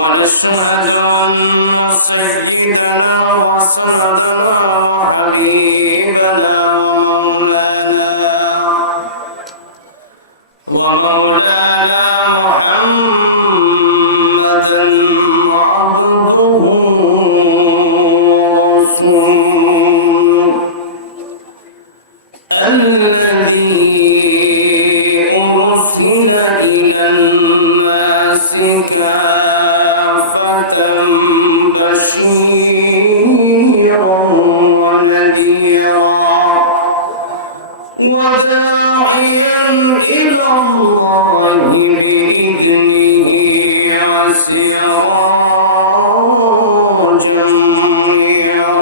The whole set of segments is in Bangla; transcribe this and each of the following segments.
ونشهد أن سيدنا وسندنا وحبيبنا ومولانا محمدا عبده ورسوله الذي أرسل إلى الناس كافة بشيرا ونذيرا وداعيا إلى الله بإذنه وسراجا منيرا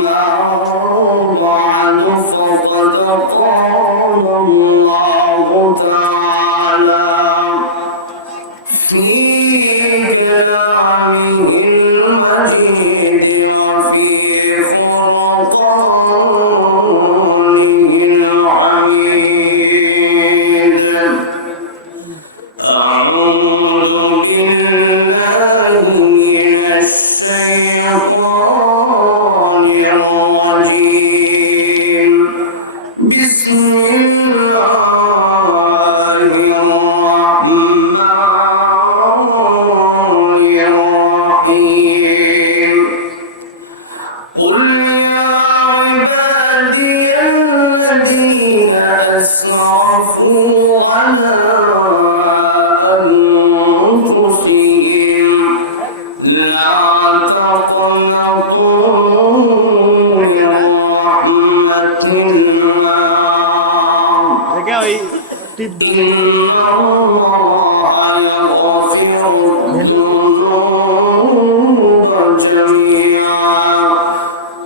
أما بعد فقد قال الله تعالى في كلامه المجيد وفي فرقانه الحميد أعوذ بالله من الشيطان الرجيم بسم الله الرحمن الرحيم قل يا عبادي الذين أسرفوا على أنفسهم لا تقنطوا من رحمة الله إن الله يغفر الذنوب جميعا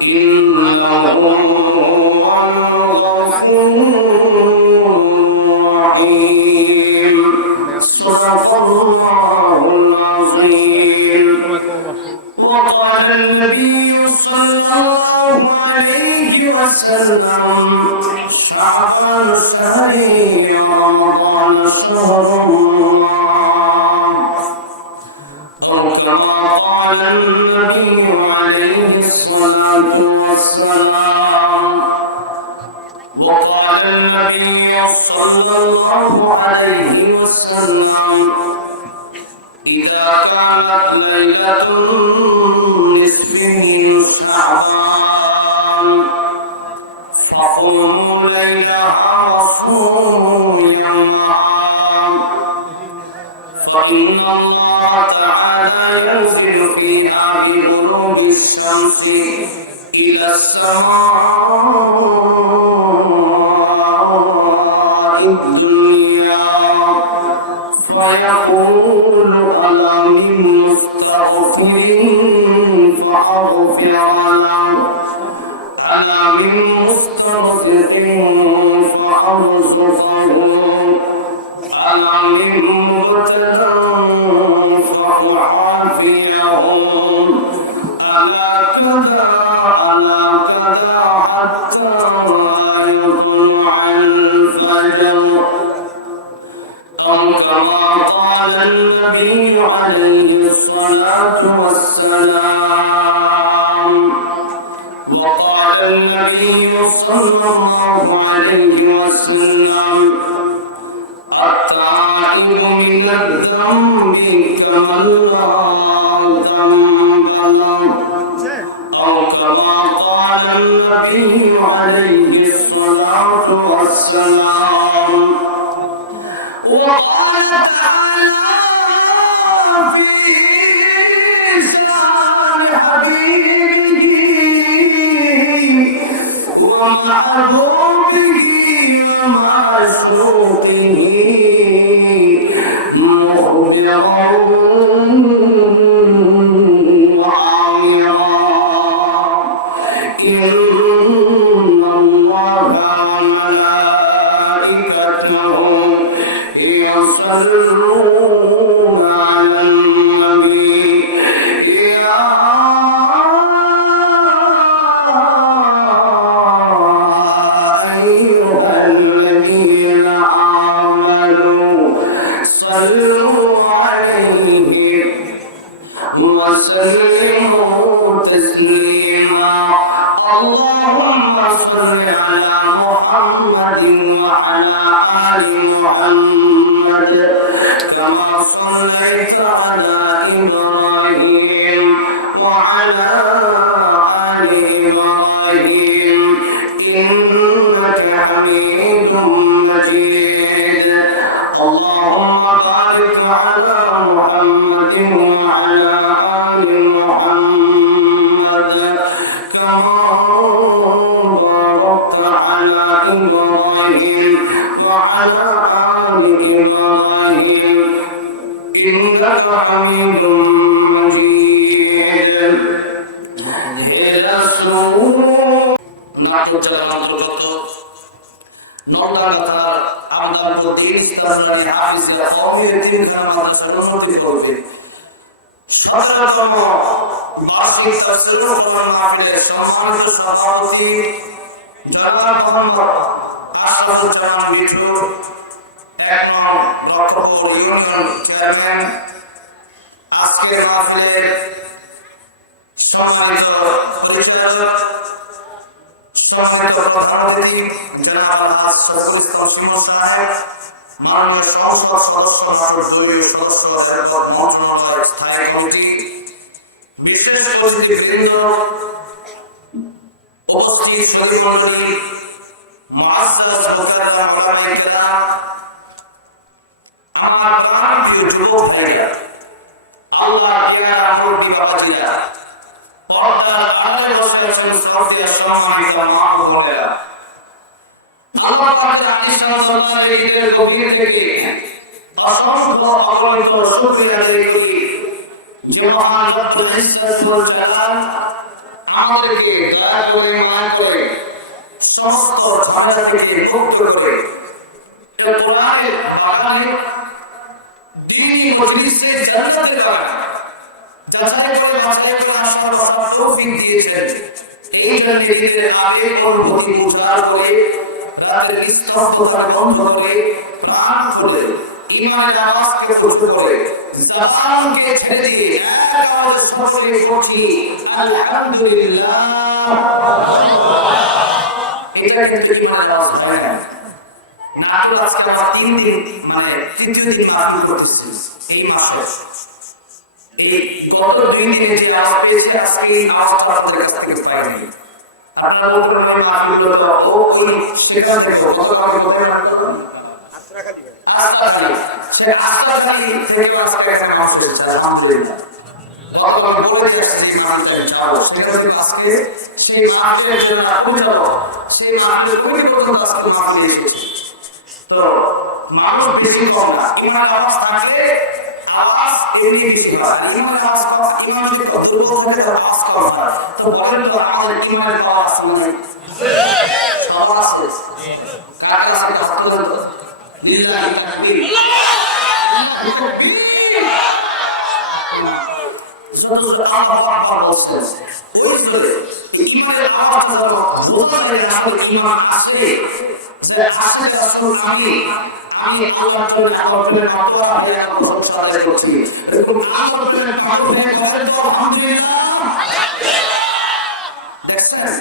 إنه هو الغفور الرحيم صدق الله العظيم وقال النبي صلى الله عليه وسلم شعبان شهري ورمضان شهر الله أو كما قال النبي عليه الصلاة والسلام وقال النبي صلى الله عليه وسلم إذا كانت ليلة النصف من شعبان فقوموا ليلها وصوموا يومها فإن الله تعالى ينزل فيها بغروب الشمس إلى السماء الدنيا فيقول ألا من مستغفر فأغفر له ألا من مستغفر فأرزقه ألا من مبتلى فأعافيه ألا كذا حتى يطلع الفجر أو كما قال النبي عليه الصلاة والسلام وقال النبي صلى الله عليه وسلم التائب من الذنب كمن لا ذنب له أو كما قال النبي عليه الصلاة والسلام وقال تعالى في شان حبيبه ومحبوبه ومعشوقه مخبرا وعامرا إن الله وملائكته يصلون على النبي يا أيها اللهم صل على محمد وعلى آل محمد كما صليت على إبراهيم وعلى آل إبراهيم إنك حميد مجيد اللهم بارك على محمد وعلى آل محمد كما باركت على إبراهيم وعلى آل إبراهيم إنك حميد مجيد সতেরোতম বার্ষিক সম্মানিত সভাপতি জনাব মোহাম্মদ আশরাফুজ্জামান লিটু, ১ নং লক্ষ্মীপুর ইউনিয়ন চেয়ারম্যান, আজকের মাহফিলের সম্মানিত পরিচালক, সম্মানিত প্রধান অতিথি জনাব আলহাজ শফিকুল ইসলাম শিমুল সাহেব, মাননীয় সংসদ সদস্য মানুষ দলীয় সদস্য রেলপথ মন্ত্রণালয় স্থায়ী কমিটি, বিশেষ অতিথিবৃন্দ, উপস্থিত সচিবমণ্ডলী, আমার প্রাণ প্রিয় যুবক ভাইরা, আল্লাহ পেয়ারা মুরগি বাবা দিয়া পর্দার আড়ালে বসে আছেন শ্রদ্ধেয় সম্মানিত মা ও বোনেরা, আল্লাহ পাকের আলিশান সত্তার এই হৃদয়ের গভীর থেকে অসংখ্য অগণিত শুকরিয়া আদায় করি যে মহান রব্বুল ইজ্জত ওয়াল জালাল আমাদেরকে দয়া করে মায়া করে সমস্ত ঝামেলা থেকে মুক্ত করে কোরআনের বাগানে দ্বীনি মজলিসে জান্নাতের বাগান যাচাই করে মাথায় করে আসার কথা তৌফিক দিয়েছেন। এই জন্য নিজেদের আগে অনুভূতি উজাড় করে রাতের নিস্তব্ধতা বন্ধ করে প্রাণ খুলে ইমানের আওয়াজকে পুষ্ট করে জাবানকে ছেড়ে দিয়ে এক আওয়াজ সকলে পড়ছি আলহামদুলিল্লাহ। এটা কিন্তু ইমানের আওয়াজ হয় না। নাটক আজকে আবার 3 দিন মানে 3 দিন নাটক করতেছি এই মাসে। এই গত 2 দিনে যে আওয়াজ পেয়েছে আজকে এই আওয়াজটা আপনাদের কাছে পাইনি। আপনারা বলতে পারেন মাহফিল তো ও ওই সেখান থেকে গতকালকে কোথায় মাহফিল হলো? আস্তাখালী। সে আস্তাখালী থেকে আজকে এখানে মাহফিল হচ্ছে আলহামদুলিল্লাহ। গতকালকে বলেছি যে মাহফিল যাবো সেটা আজকে সেই মাহফিলের জন্য খুবই ভালো, সেই মাহফিলের খুবই পর্যন্ত আজকে মাহফিল এসেছে। তো মানুষ বেশি কম না, ইমান আওয়াজ থাকে আওয়াজ এড়িয়ে দিতে পারে। ইমান আওয়াজ ইমান যদি দুর্বল থাকে তাহলে আওয়াজ কম হয়। তো বলেন তো আমাদের ইমানের পাওয়ার আছে না? পাওয়ার আছে। কার কাছে আছে কথা বলেন তো? লিল্লাহি তাকবীর। আল্লাহু আকবার বলছেন। ওই ধরে ইমানের আওয়াজটা ধরো বোঝা যায় না আমাদের ইমান আছে। যে আসলে রাসূল আমি আল্লাহর জন্য আমার জন্য মাতোয়ারা হয়ে আমার প্রচেষ্টা আদায় করছি। এরকম আল্লাহর জন্য পাগল হয়ে বলেন তো আলহামদুলিল্লাহ। দেখছেন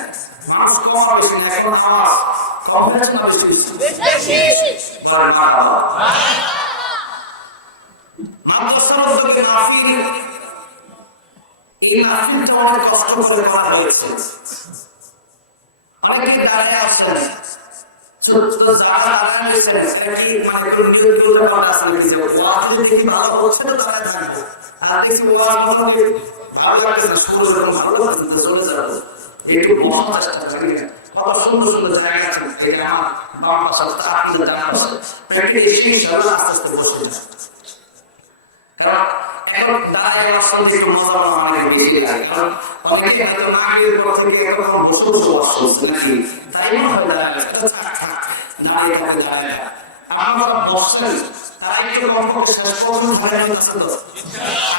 মানুষ কম বেশি না, এখন আমার কমপ্লেক্স না বেশি বেশি ধরেন মাতাবা মাদ্রাসার দিকে মাহফিল, এই মাহফিলটা অনেক কষ্ট করে করা হয়েছে। অনেকে দাঁড়িয়ে আছেন ছোট ছোট জায়গা লাগানো হয়েছে, সেটা কি মানে একটু নিজের দূরে করা আছে নাকি? আপনি যদি ভালো হচ্ছে তো তারা জানবো, আর দেখি ওরা কথা ভালো লাগছে না, সুন্দর এরকম ভালো লাগছে তো চলে যাবো। একটু মহা চেষ্টা করি না, আবার সুন্দর সুন্দর জায়গা আছে, এখানে আমার বাবা সাথে চাকরি জানা আছে, প্র্যাকটিস এসে ইনশাআল্লাহ আস্তে আস্তে বসে না। কারণ এখন দাঁড়ায় আসল থেকে মজা অনেক বেশি লাগে, কারণ অনেকে হয়তো আগের কথা থেকে এখন বসে বসে আসছে নাকি, তাই মনে হয় দাঁড়িয়ে থাকে জানে না। আমরা বসেন তাই তো কমপক্ষে শেষ পর্যন্ত থাকার জন্য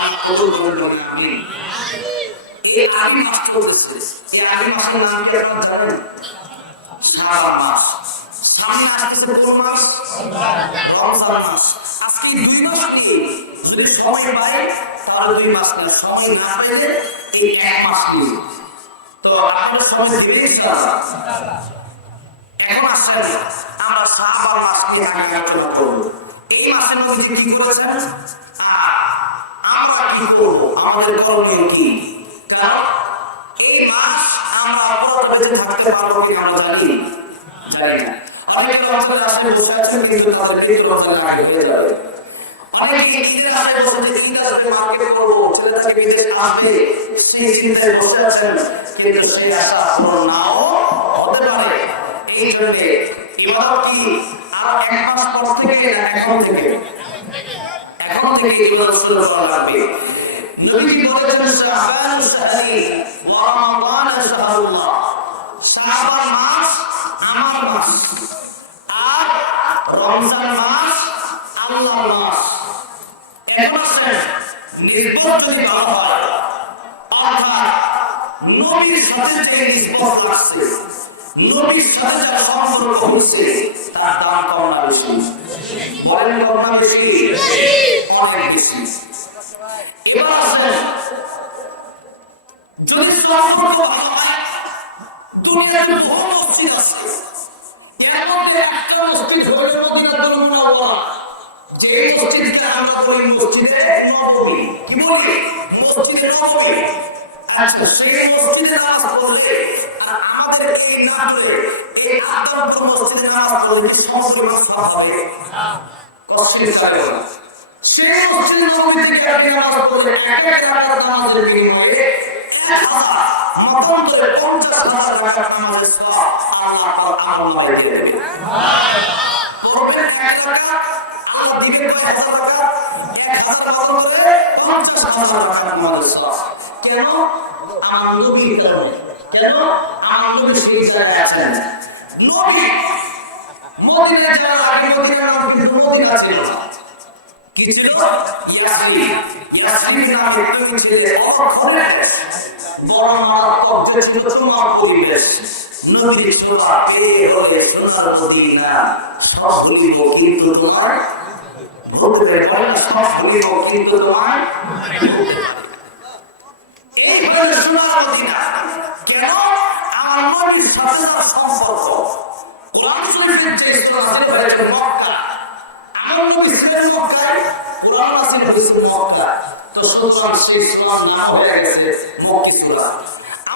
আমি কবুল করবো না। এই আমি পাঠ করতেছি, এই আমি পাঠের নাম কি আপনারা জানেন? শাবান মাস। স্বামী আসছে কোন মাস? রমজান মাস। আজকে 2 মাস কি যদি সময় পাই তাহলে 2 মাস না, সময় না পেলে এই 1 মাস দিই। তো আপনারা সঙ্গে দিয়েছিলাম। এখন আসেন আমরা শাবান মাস নিয়ে আলোচনা করব। এই মাসের মধ্যে কি করেছেন আমরা কি করব, আমাদের করণীয় কি? কারণ এই মাস আমরা অপরাধ যেতে থাকতে পারবো কি আমরা জানি না। অনেক রমজান আসলে বসে আছেন কিন্তু তাদের ঈদ রমজান আগে হয়ে যাবে। অনেকে ঈদের আগে বসে ঈদকে মার্কেট করবো, ছেলেটাকে ঈদের আগে সেই চিন্তায় বসে আছেন কিন্তু সেই আশা পূরণ নাও হতে পারে। এই জন্য ইবাদতটি আর এক মাস পর থেকে এখন থেকে এগুলো শুরু করা লাগবে। নবীজি বলেছেন শাবান শাহরি ওয়া রমাদান শাহরুল্লাহ, শাবান মাস আমার মাস আর রমজান মাস আল্লাহর মাস। এখন আসেন নির্ভর যদি ভালো হয় অর্থাৎ নবীর সাথে যে নির্ভর লাগছে, নবীর সাথে যারা সম্পর্ক হচ্ছে তার দাম কম না বেশি? বলেন কম না বেশি? অনেক বেশি। এবার আসেন যদি সম্পর্ক ভালো হয়, দুনিয়াতে বহু মসজিদ আছে, এর মধ্যে একটা মসজিদ হয়েছে মদিনাতুল মুনাওয়ারা, যে মসজিদকে আমরা বলি মসজিদে নববী। কি বলি? মসজিদে নববী। আচ্ছা, সেই মসজিদে নামাজ পড়লে আর আমাদের এই নামে এই আদর্শ মসজিদে নামাজ পড়লে সম্পর্ক খারাপ হবে? কষ্টের কারণে সেই মসজিদে নববীতে গিয়ে নামাজ পড়লে এক এক রাকাত নামাজের বিনিময়ে মতন করে 50,000 রাকাত নামাজের সওয়াব আল্লাহ পাক আমল দিয়ে দেবে। পড়বেন এক রাকাত আল্লাহ দিবে 1000 রাকাত, 1000 মতন করে 50,000 রাকাত নামাজের সওয়াব। কেন? আমার নবীর কারণে। কেন? আমার নবী সেই জায়গায় আছেন। নবী মদিনায় যাওয়ার আগে মদিনার নাম কিন্তু মদিনা ছিল না। কি ছিল? ইয়াসরিব। ইয়াসরিব নামে একটি ছেলে অখরে বড় মারাত্মক যে ছিল সোনার পরিবেশ। নবী সোনা কে হলে সোনার মদিনা সব ভুলিব কিন্তু তোমার ভুলতে পারে না, সব ভুলিব কিন্তু তোমার এই হলে সোনার মদিনা। কেন? আমার নবীর সাথে তার সম্পর্ক। কোরআন শরীফের যে স্তর আছে মক্কা, আমার নবী ছিলেন মক্কায়, কোরআন আছে মক্কা, তো সুতরাং সেই সুরার নাম হয়ে গেছে মক্কি সূরা।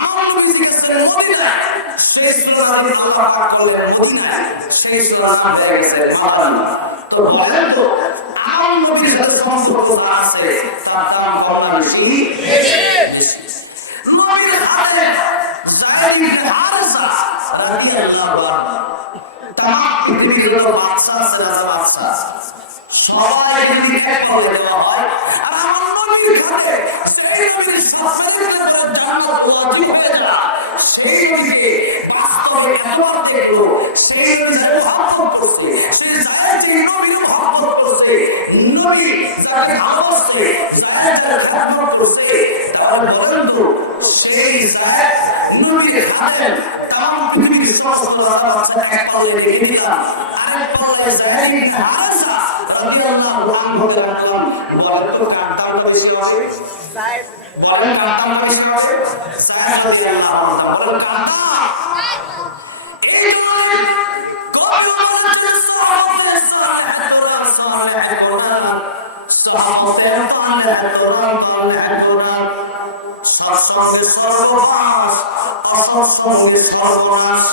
আমার নবী ছিলেন মদিনায়, সেই সূরা দিয়ে আল্লাহ পাক বলেন মদিনায়, সেই সূরার নাম হয়ে গেছে মাদানী। তো বলেন তো আমার নবীর সাথে সম্পর্ক আছে তার নাম করোনা বেশি? নবীর হাতে যায়েদ ইবনে হারেসা রাদিয়াল্লাহু আনহু তাম পৃথিবীর যত বাদশা আছে রাজা সবাই যদি এক করে দেওয়া হয় আর আমার নবীর ঘরে সেই নবীর সাথে জান্নাত ওয়াজিব হয়ে যায়, সেই নবীকে বাস্তবে একবার দেখলো, সেই নবীর সাথে মহব্বত করছে, সেই জায়েদ যে নবীর মহব্বত করছে, নবী যাকে ভালোবাসছে, জায়েদ যার খেদমত করছে, তাহলে বলেন তো সেই জায়েদ নবীর খাদেম তাম পৃথিবীর সমস্ত রাজা বাদশা এক পাল্লে রেখে দিলাম, আরেক পাল্লায় জায়েদ ইবনে হারেসা রাদিয়াল্লাহু আনহুকে রাখলাম। বলেন তো কার পয়সা হবে? জায়েদ। বলেন কার পয়সা হবে? জায়েদ রাদিয়াল্লাহু আনহু। বলেন কার? এই মানে কত আমাদের সাহাবায়ে সৎসঙ্গে সর্বনাশ, অসৎসঙ্গে সর্বনাশ।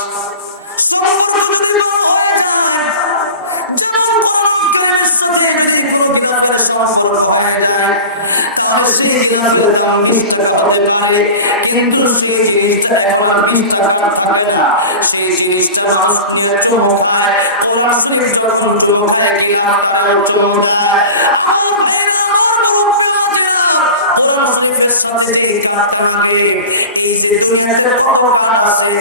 কিন্তু সেই জিনিসটা এখন আর 20 টাকা থাকে না, সেই জিনিসটা মানুষ নিয়ে চুমো খায়, ওনার শরীর যখন চুমো খায় কিনা তারাও চুমো খায়। এই যে দুনিয়াতে কত কাজ আছে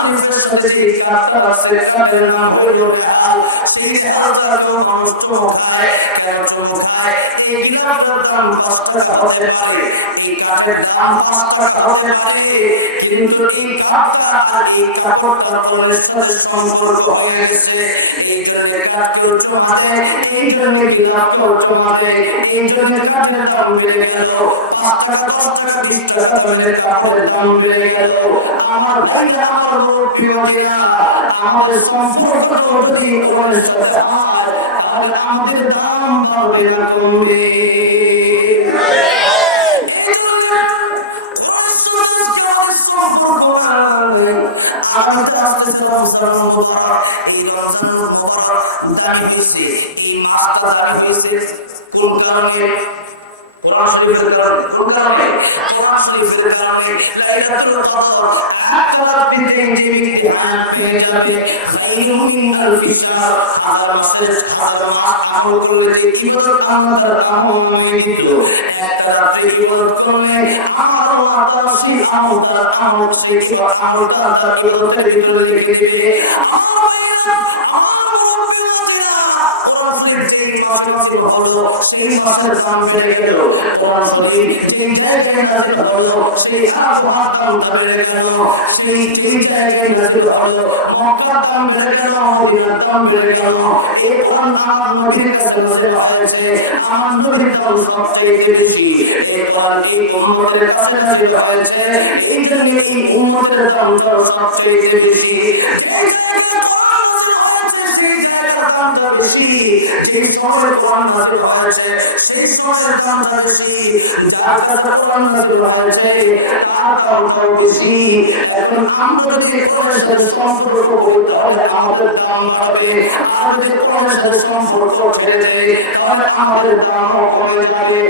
কিন্তু সাথে যে কাজটা আছে তাদের নাম হইল হাল। সেই হালটা তো মানুষ চুমো খায়, কেন চুমো খায়? এই গিলাপের দাম 5 টাকা হতে পারে, এই কাঠের দাম 5 টাকা হতে পারে, কিন্তু এই কাঠটা আর এই কাপড়টা পরের সাথে সম্পর্ক হয়ে গেছে। এই জন্য কাঠকেও চুমা দেয়, এই জন্য গিলাপকেও চুমা দেয়, এই জন্য কাঠের দাম বেড়ে গেল। 5 টাকা 10 টাকা 20 টাকা দামের কাপড়ের দাম বেড়ে গেল। আমার ভাইরা আমার মুরব্বী মহিলা আমাদের সম্পর্ক যদি কোরআনের সাথে হয় তাহলে আমাদের দাম বাড়বে না কমবে। কোরআন শরীফের কারণে কোরআন শরীফের কারণে এটা ছিল সত্য। হাত্তা বিদিহি হানাফিয়া যাবে গায়রুমিন আল কিতাব আদামাতের আদামাত আমল করলে যে কি করে আল্লাহ তার আমল নিয়ে দিত। একটা রাতে কি বলে চলে আমার আল্লাহ তাআলা সেই আমলটা সেই আমলটা তার ভিতরে লিখে দিবে। সেই মাসের সামনে গেল কোরআন শরীফ সেই জায়গায় নাযিল হলো, সেই আবহাওয়ার দাম ধরে গেল, সেই জায়গায় নাযিল হলো, মক্কার দাম ধরে গেল, মদিনার দাম ধরে গেল। এই কোরআন আমার নবীর কাছে নাযিল হয়েছে, আমার নবীর দাম সবচেয়ে বেশি। এই কোরআন এই উম্মতের কাছে নাযিল হয়েছে, এই জন্য এই উম্মতের দামটা সবচেয়ে বেশি। সেই জায়গার দামটা বেশি, সেই সময়ের কোরআন নাযিল হয়েছে, সেই সময়ের দামটা বেশি। যার কাছে কোরআন নাযিল হয়েছে তার দামটাও বেশি। এখন আমরা যদি কোরআনের সাথে সম্পর্ক করতে হলে আমাদের দাম বাড়বে, আর যদি কোরআনের সাথে সম্পর্ক ছেড়ে দেয় তাহলে আমাদের দামও কমে যাবে।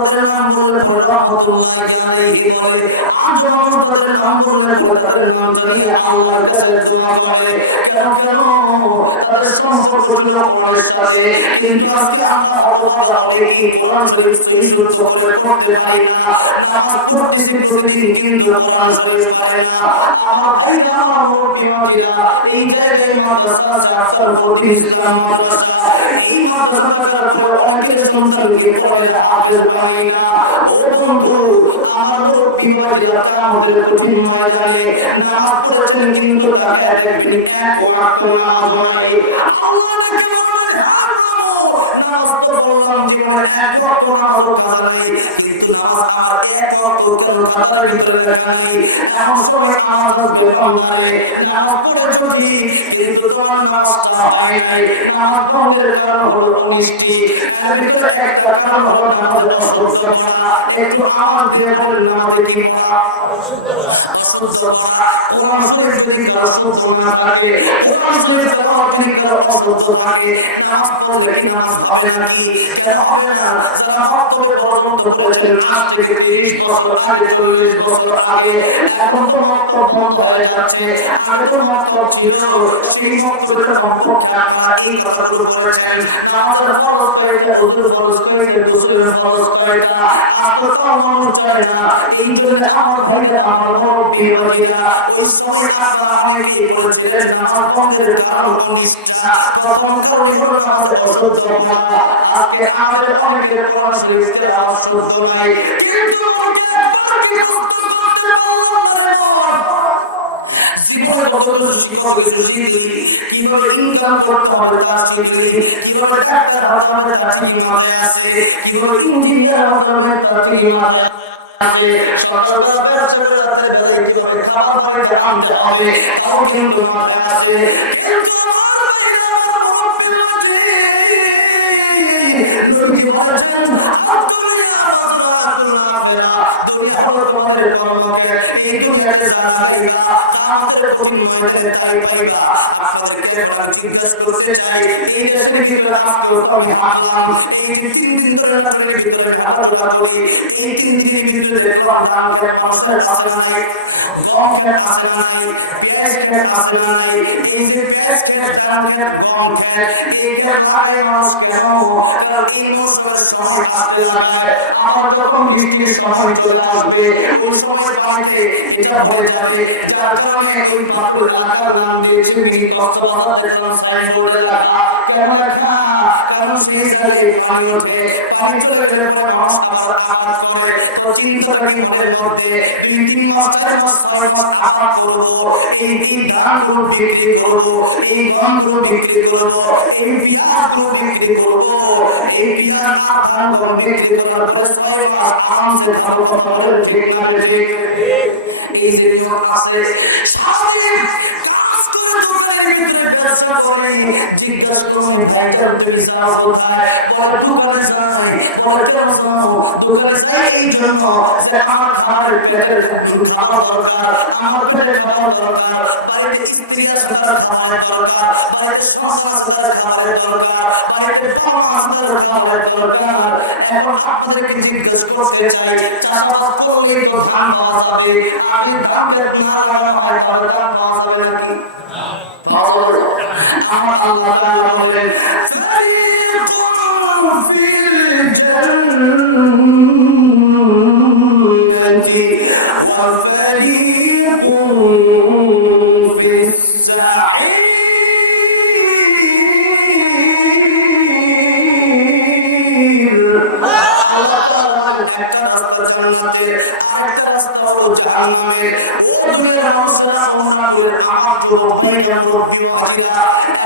তাদের নাম বললে পরে বলে, আর তাদের নাম বললে পরে তাদের নাম জানিয়ে আল্লাহর কাছে দোয়া করে। কেন তাদের সম্পর্ক ছিল কোরআনের সাথে। কিন্তু আজকে আমরা হতভাগা হয়ে কি কোরআন শরীফ তৈরি করে করতে পারি না। নামাজ পড়তেছি প্রতিদিন কিন্তু কোরআন শরীফ পারে না। আমার ভাইরা আমার মুরব্বী মহিলা এই জায়গায় মাদ্রাসা আছে, আপনার প্রতিদিন ইসলাম মাদ্রাসা। এই মাদ্রাসা থাকার পরে অনেকের সন্তানকে কোরআনের হাফেজ বানাই না। ও বন্ধু আমার মুরব্বী মহিলা আমাদের কঠিন ময়দানে নামাজ পড়েছেন কিন্তু তাকে একদিন এক ওয়াক্ত নামাজ নাই। বললাম জীবনে এক ওয়াক্ত নামাজও খাতা নেই, কিন্তু নামাজ আমার এক ওয়াক্ত কেন খাতার ভিতরে লেখা নেই। এমন সময় আমার বেতন ধরে নামাজ পড়েছো কিন্তু তোমার নামাজটা হয় নাই। নামাজ ভঙ্গের কারণ হলো অনিষ্টি, এর ভিতরে একটা কারণ হলো নামাজের অসুস্থতা। একটু আমার দিয়ে বলেন নামাজে কি অসুস্থতা? কোরআন শরীফ যদি তার অসুস্থ না থাকে, কোরআন শরীফ যদি তার অসুস্থ থাকে, নামাজ পড়লে কি নামাজ হবে নাকি? কেন হবে না? তারা বক্তব্যে ষড়যন্ত্র করেছেন আজ থেকে 30 বছর আগে, 40 বছর আগে। এখন তো বক্তব্য বন্ধ হয়ে যাচ্ছে। আগে তো বক্তব্য ছিল, সেই বক্তব্যটা কমপক্ষে আপনারা এই কথাগুলো বলেছেন। আমাদের ফরজ কয়টা, হুজুর ফরজ কয়টা, হুজুরের ফরজ কয়টা, আপনার তো মানুষ চায় না। এই জন্য আমার ভাইরা আমার মুরব্বী মহিলা ওই সময় আপনারা অনেকেই বলেছিলেন নামাজ বন্ধের কারণ না, তখন সবাই হলো আমাদের অসহ্য ভাবনা। আজকে আমাদের অনেকের কোরআন শরীফে আওয়াজ করতে নাই, কিন্তু জীবনে কতগুলো শিক্ষক কিভাবে ইনকাম করতে হবে তা শিখলি, কিভাবে ডাক্তার হতে হবে তা শিখি মাথায় আছে, কিভাবে ইঞ্জিনিয়ার হতে হবে তা শিখি মাথায় আছে। সকালবেলা খাবার বাড়িতে আনতে হবে তাও কিন্তু মাথায় আছে। তোমাদের কর্মকে এই দুনিয়াতে আমাদের করতে চাই। এই দেশের ভিতরে আমি হাসলাম, এই যে 3 দিন ধরে তাদের ভিতরে হাঁটাচলা করি, এই 3 দিন ভিতরে দেখলাম আমাদের মানুষের পাশে নাই। কম খেত আছে না নাই, পেঁয়াজ খেত আছে না নাই, এই যে পেঁয়াজ খেত ধান খেত কম খেত এই খেত লাগে মানুষ কেন এই মৌসুমের সময় হাতে লাগায় আমার যখন বৃষ্টির সময় চলে আসবে ওই সময় পানিতে এটা ভরে যাবে যার কারণে ওই ঠাকুর এলাকার নাম দিয়েছে কক্সবাজার দেখলাম সাইনবোর্ডে লেখা কেন লেখা কারণ সেই জায়গায় পানি ওঠে পানি চলে গেলে পরে মানুষ আবার আঘাত করে তো 300 টাকা মনের মধ্যে 2-3 মাস 4 মাস 6 মাস আঘাত করবো এই ধানগুলো বিক্রি করবো এই গমগুলো বিক্রি করবো এই পিঁয়াজগুলো বিক্রি করবো এই পিঁয়াজ ধান গম বিক্রি করার পরে 6 মাস আরামসে খাবো কথা বলে ঠিক না ঠিক এই যে নিয়ম আছে সারাদিন চেষ্টা করে জিজ্ঞাসা করে ভাইটার ফেরিস্তাও কোথায় বলে দোকানে যাই বলে কেন যাও দোকানে যাই এই জন্য যে আমার খাবার পেটের খাবার দরকার আমার পেটে খাবার দরকার বাড়িতে স্ত্রীদের খাবারের দরকার বাড়িতে সংসার খাবারের দরকার বাড়িতে খাবারের দরকার এখন আপনাদেরকে জিজ্ঞেস করতে চাই চাষাবাদ করলেই তো ধান পাওয়া যাবে আগে ধান যদি না লাগানো হয় তাহলে ধান পাওয়া যাবে নাকি আমার আল্লাহ তাআলা বলেন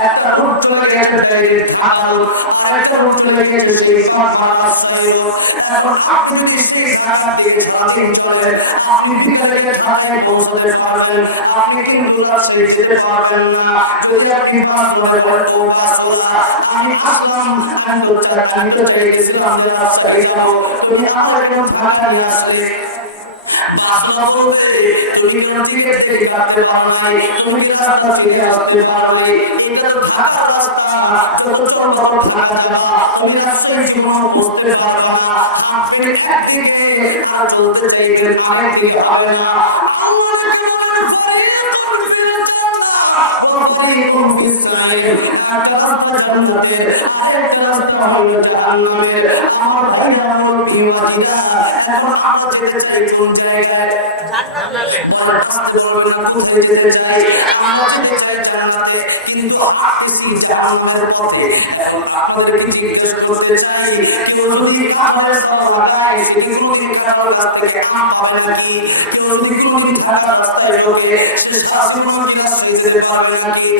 একটা রুট চলে গেছে ঢাকা রুট আর একটা রুট চলে গেছে সেই এখন আপনি যদি সেই ঢাকা থেকে বাতিল চলেন আপনি বিকালে ঢাকায় পৌঁছতে পারবেন আপনি কিন্তু রাস্তায় যেতে পারবেন না যদি আপনি পাঁচ ধরে বলেন ও পাঁচ বলা আমি আসলাম আমি তো চাইছিলাম যে রাস্তায় যাবো তুমি আমার কেন ঢাকা নিয়ে আসলে তুমি কেন টিকিট থেকে কাটতে পারো নাই তুমি কেন রাস্তা ফিরে আসতে পারো নাই এটা তো ঢাকার রাস্তা যত সম্ভব ঢাকা যাওয়া তুমি রাস্তায় জীবন করতে পারবা না আপনি একদিকে আর চলতে চাইবেন আরেক দিকে হবে না وطريقكم في إسرائيل أتغطى جنته أتغطى جهنم আমার ভাইরা মুরকি মাদিরা এখন আমরা যেতে চাই কোন জায়গায় জান্নাতে আমরা পাঁচজন বলবেন কোথায় যেতে চাই আমরা যেতে চাই জান্নাতে কিন্তু আপনি জাহান্নামের পথে এখন আপনাদের কি জিজ্ঞেস করতে চাই কেউ যদি খাবারের তলা লাগায় সেটি কোনদিন খাবার গাছ থেকে আম হবে নাকি কেউ যদি কোনদিন ঢাকার রাস্তায় ঢোকে সে সাথে কোনো জিনিস নিয়ে যেতে পারবে নাকি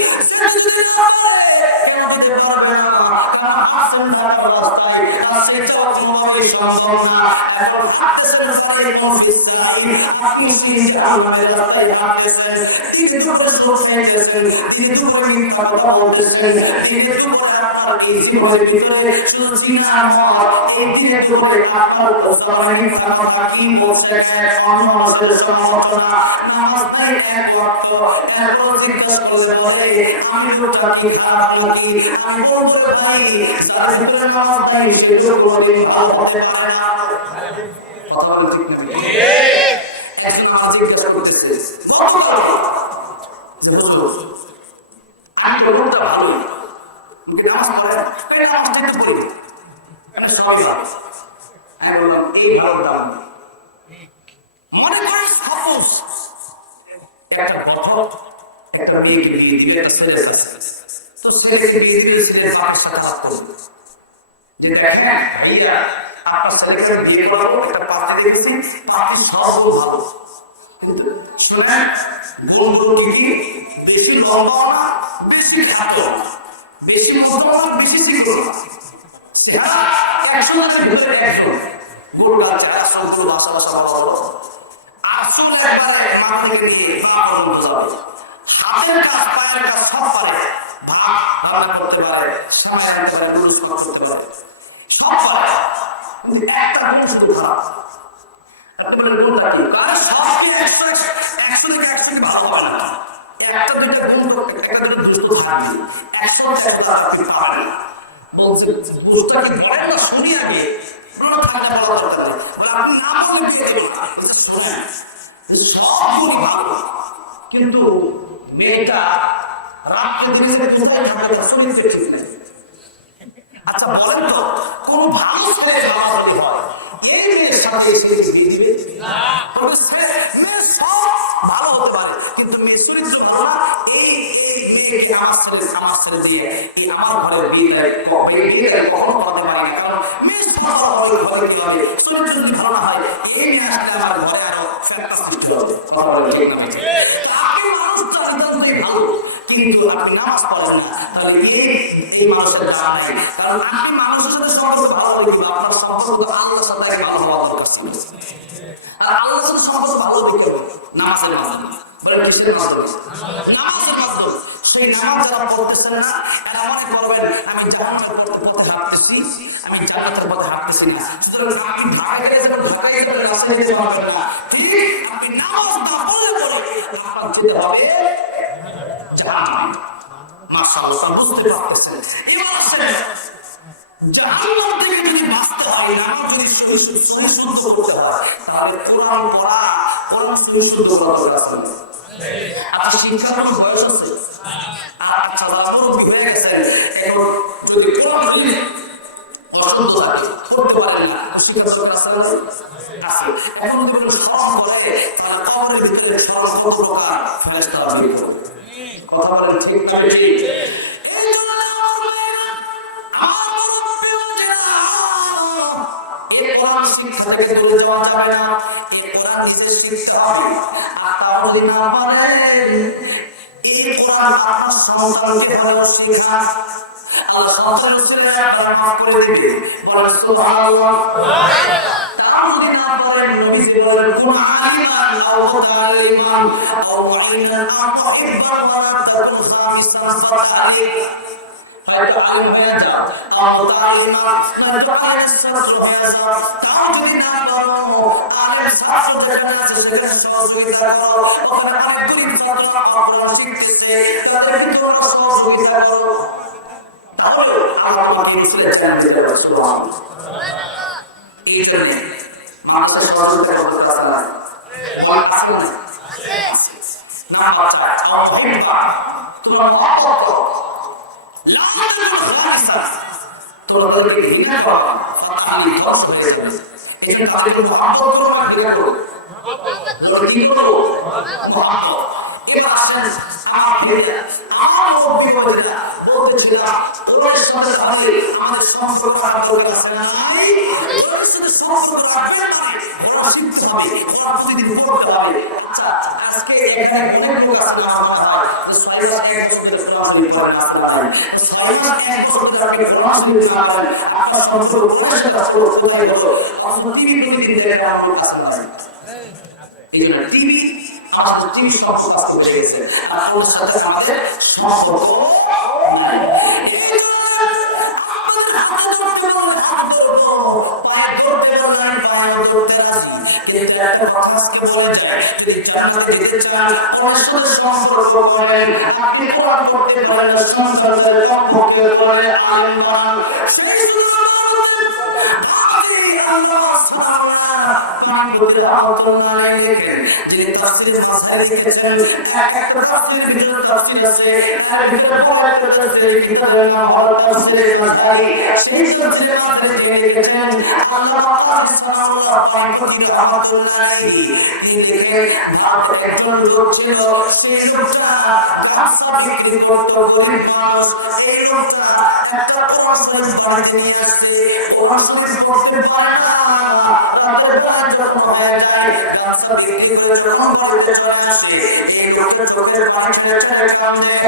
সম্ভব না এখন হাঁটতেছেন পরে কোন ইসরাইল আপনি কি আল্লাহর রাস্তায় হাঁটতেছেন তিনি উপরে বসে এসেছেন তিনি উপরে মিথ্যা কথা বলতেছেন তিনি উপরে আপনার এই জীবনের ভিতরে সুচিনা মত এই জিনিস উপরে আপনার মানে মিথ্যা কথা কি বলতে অন্য মানুষের সমর্থনা নামাজ নাই এক ওয়াক্ত এরপর জিজ্ঞাসা করলে বলে আমি লোকটা কি খারাপ নাকি আমি বলতে চাই তার ভিতরে নামাজ নাই সেগুলো কোনোদিন ভালো হতে পারে না কথা বলছি এখন আমার জিজ্ঞাসা করতেছে আমি তো লোকটা ভালোই আমি বললাম এই ভালোটা মনে করি সাপোজ একটা বড় একটা মেয়েকে বিয়ে দিলে ছেলে তো ছেলেকে বিয়ে দিলে ছেলে মায়ের সাথে হাত করবে যে দেখেন ভাইয়া আপনার ছেলেকে বিয়ে করাবো একটা পাতি দেখছি পাতি সব ভালো শুনেন বন্ধু কি বেশি লম্বা না বেশি খাটো বেশি মোটা না বেশি চিকন সেটা একজনের ভিতরে একজন বড় আছে আসল ভাষা ভাষা বলো আসল একবারে আমাকে দিয়ে পাগল বলতে হবে হাতের কাজ পায়ের কাজ সব পারে ভাগ ধারণ করতে পারে সময় করে রুল করতে পারে সব পারে কিন্তু একটা বস্তু খারাপ আপনি বলে কোনটা কি কারণ সবই একশো ভালো হয় না একটা দুটো গুণ করতে একটা দুটো যুদ্ধ থাকবে 100 একটা আপনি পারেন না বলছে বুঝটা কি বলেন না শুনি আগে কোনো থাকা বলা কথা না আপনি না বলে দিয়ে শোনেন সবগুলি ভালো কিন্তু মেয়েটা রাত্রে দিনে কোথায় থাকে আসলে ঠিক নেই। আচ্ছা বলেন তো কোন ভালো ছেলে বাবা হতে হয় এই মেয়ের সাথে বিয়ে দিবে না? মেয়ে সব ভালো হতে পারে কিন্তু মেয়ে চরিত্র ভালো না। এই মেয়েকে আমার ছেলে দিয়ে এই আমার ঘরে বিয়ে দেয় কখনো হতে পারে না, কারণ মেয়ে সব ভালো ঘরে কি হবে চরিত্র যদি ভালো হয় এই মেয়ে আসলে আমার ঘরে আরো ফ্যাক্টরি হবে। কথা বলে ঠিক না? আপনি মানুষটা নিতান্তই ভালো কিন্তু আপনি নামাজ পড়েন না, তাহলে এই মানুষের দাম নেই। কারণ আপনি মানুষের সাথে সম্পর্ক ভালো লিখবেন, আপনার সম্পর্ক আল্লাহর সাথে ভালো হওয়া দরকার। আর আল্লাহর সাথে সম্পর্ক ভালো লিখতে হবে নামাজের মাধ্যমে। বলেন কিসের মাধ্যমে? নামাজের মাধ্যমে। সেই নামাজ যারা পড়তেছেন না এরা আমাকে বলবেন আমি জান্নাতের পথে হাঁটতেছি, আমি জান্নাতের পথে হাঁটতেছি না। সুতরাং আপনি ঢাকায় রাস্তায় যেতে পারবেন না। ঠিক আপনি নামাজ না পড়লে আপনার যেতে হবে জাহান্নামে। মাশাআল্লাহ বুঝতে পারতেছেন? এবার আসেন জাহান্নাম থেকে যদি বাঁচতে হয় নামাজ যদি শুদ্ধ করতে হয় তাহলে কোরআন পড়া কোরআন শুদ্ধ করা দরকার। আপনি চিন্তা করুন বয়স আছে আচ্ছা রাজনীতি হয়ে গেছেন, এখন যদি কোরআন অসুস্থ লাগে করতে পারেন না শিক্ষক আছে। এখন যদি সব বলে তাহলে কবরের ভিতরে সব কত প্রকার ফেরেশতা আসবে। কথা বলেন ঠিক থাকে? এই কোরআন শিক্ষা থেকে বলে দেওয়া যাবে না, এই কোরআন নিজে শিখতে হবে। আর তাও যদি না পারেন এই কোরআন আপনার সন্তানকে হলো শিক্ষা আল্লাহ সন্তানের আপনারা মাফ করে দিবে। বলেন সুবহানাল্লাহ। তাও যদি না পারেন নবীজি বলেন কোন আলিমান আও মুতাআল্লিমান আও মুআল্লিমান আও হিব্বান ওয়া তাদুসা ইসলাম ফাতালি হয়তো আলিম হয়ে যাও আও মুতাআল্লিমান নয়তো আলিম সুন্নাত হয়ে যাও। তাও যদি না পারো আলিম শাস্ত্র যেখানে আছে সেখানে সহযোগিতা করো। ওখানে অনেক দুই ফাতোয়া আপনারা শিখতেছে তাদেরকে তোমরা সহযোগিতা করো। তাহলে আল্লাহ তোমাকে সিলেকশন দিতে পারে। সুবহানাল্লাহ। এই জন্য মানুষের সহযোগিতা করতে পারে না মন থাকে না না বাচ্চা অহিংসা তোমরা মহব্বত করো তোমাদেরকে ঘৃণা করো খালি কষ্ট হয়ে যাবে। এখানে খালি মহব্বত করো না ঘৃণা করো কি করবো মহব্বত। এবার আসেন আমার ভেজা আমার অভিজ্ঞতা বলতেছিলাম ওদের সাথে তাহলে আমাদের সম্পর্ক রাখা দরকার আছে না? ওদের সাথে সম্পর্ক রাখবেন ওরা শিখতে হবে, ওরা প্রতিদিন করতে হবে। আচ্ছা আজকে এখানে অনেক লোক আসলে আমার হয় সাইবাকে এক করতে পড়াশোনা করেন আপনারা সাইবাকে এক করতে আপনি পড়াশোনা না করেন আপনার সম্পর্ক ওদের সাথে কোথায় হলো অন্তত টিভি প্রতিদিন দেখে আমার লোক আসলে হয়। এই জন্য টিভি আমাদের টিভি সম্পর্ক হয়ে গেছে আর ওর সাথে আমাদের সম্পর্ক নাই। আপনি কোরআন পড়তে পারেন সংসারে সম্পর্কে করেন আলেম আল্লাহ মান করতে আলোচনা লেখেন যে তাফসীরে মাসাইল লিখেছেন একটা তাফসীরের ভিতরে তাফসীর আছে তার ভিতরে বড় একটা তাফসীরের কিতাবের নাম হলো তাফসীরে মাসাইল। সেই তাফসীরে মাসাইল লিখেছেন আল্লাহ পাক সুবহানাল্লাহ পাক করতে আলোচনা তিনি লিখেন ভারত একজন লোক ছিল সেই লোকটা রাস্তা বিক্রি করতো গরিব মানুষ। এই লোকটা একটা কোরআন বাড়িতে নিয়ে আসে কোরআন শরীফ পড়তে পারে না তাদের দ্বারা যখন হয়ে যায় রাস্তা বিক্রি করে যখন বাড়িতে চলে আসে এই লোকের চোখের পানি ছেড়ে ছেড়ে কামড়ে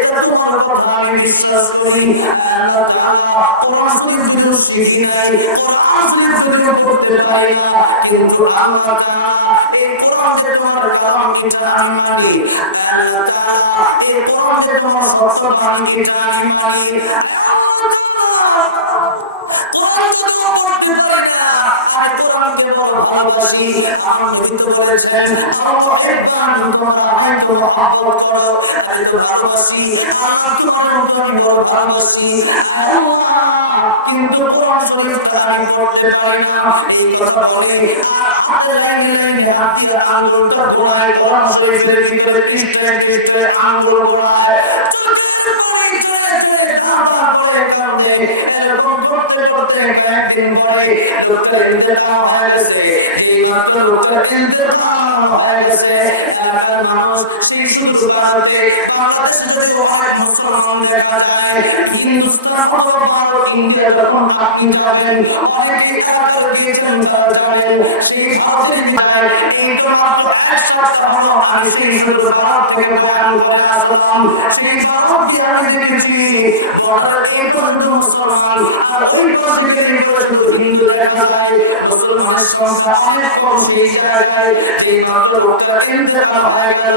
এটা তোমার কথা আমি বিশ্বাস করি শিখি নাই করতে পারি না কিন্তু আল্লাহ এই কোরআনকে তোমার কালাম কিতা আমি মানি এই কোরআনকে তোমার সত্য প্রাণ কিতা আমি মানি। কোরআনকে তোমাকে বড় ভালোবাসি। আমার নবী তো বলেছেন মহব্বত করো, আমি তো ভালোবাসি, আমার তোমার বড় ভালোবাসি। কিন্তু কোরআন শরীফটা আমি পড়তে পারি না। এই কথা বলে হাতে লাইনে লাইনে হাত দিয়ে আঙ্গুলটা ঘোরায়, কোরআন শরীফের ভিতরে তৃষ্ণায় আঙ্গুল ঘোরায়। এরকম করতে করতে কয়েকদিন পরে লোকটার ইন্তেকাল হয়ে গেছে। এই মাত্র লোকটার ইন্তেকাল হয়ে গেছে। এলাকার মানুষ সেই শুধু ভারতে বাংলাদেশে অনেক মুসলমান দেখা যায়, হিন্দুস্তান কত ভালো, ইন্ডিয়া যখন আপনি যাবেন অনেকে খেলা করে দিয়েছেন, তারা জানেন সেই ভারতের জায়গায় এই তো মাত্র এক সপ্তাহ হলো আমি সেই শুধু ভারত থেকে বয়ান করে আসলাম। সেই ভারত যে আমি দেখেছি এই পর্যন্ত মুসলমান, আর ওই পর থেকে এই করে শুধু হিন্দু দেখা যায়। মুসলমানের সংখ্যা অনেক কম সেই জায়গায়। এই মাত্র লোকটা ইন্তেকাল হয়ে গেল,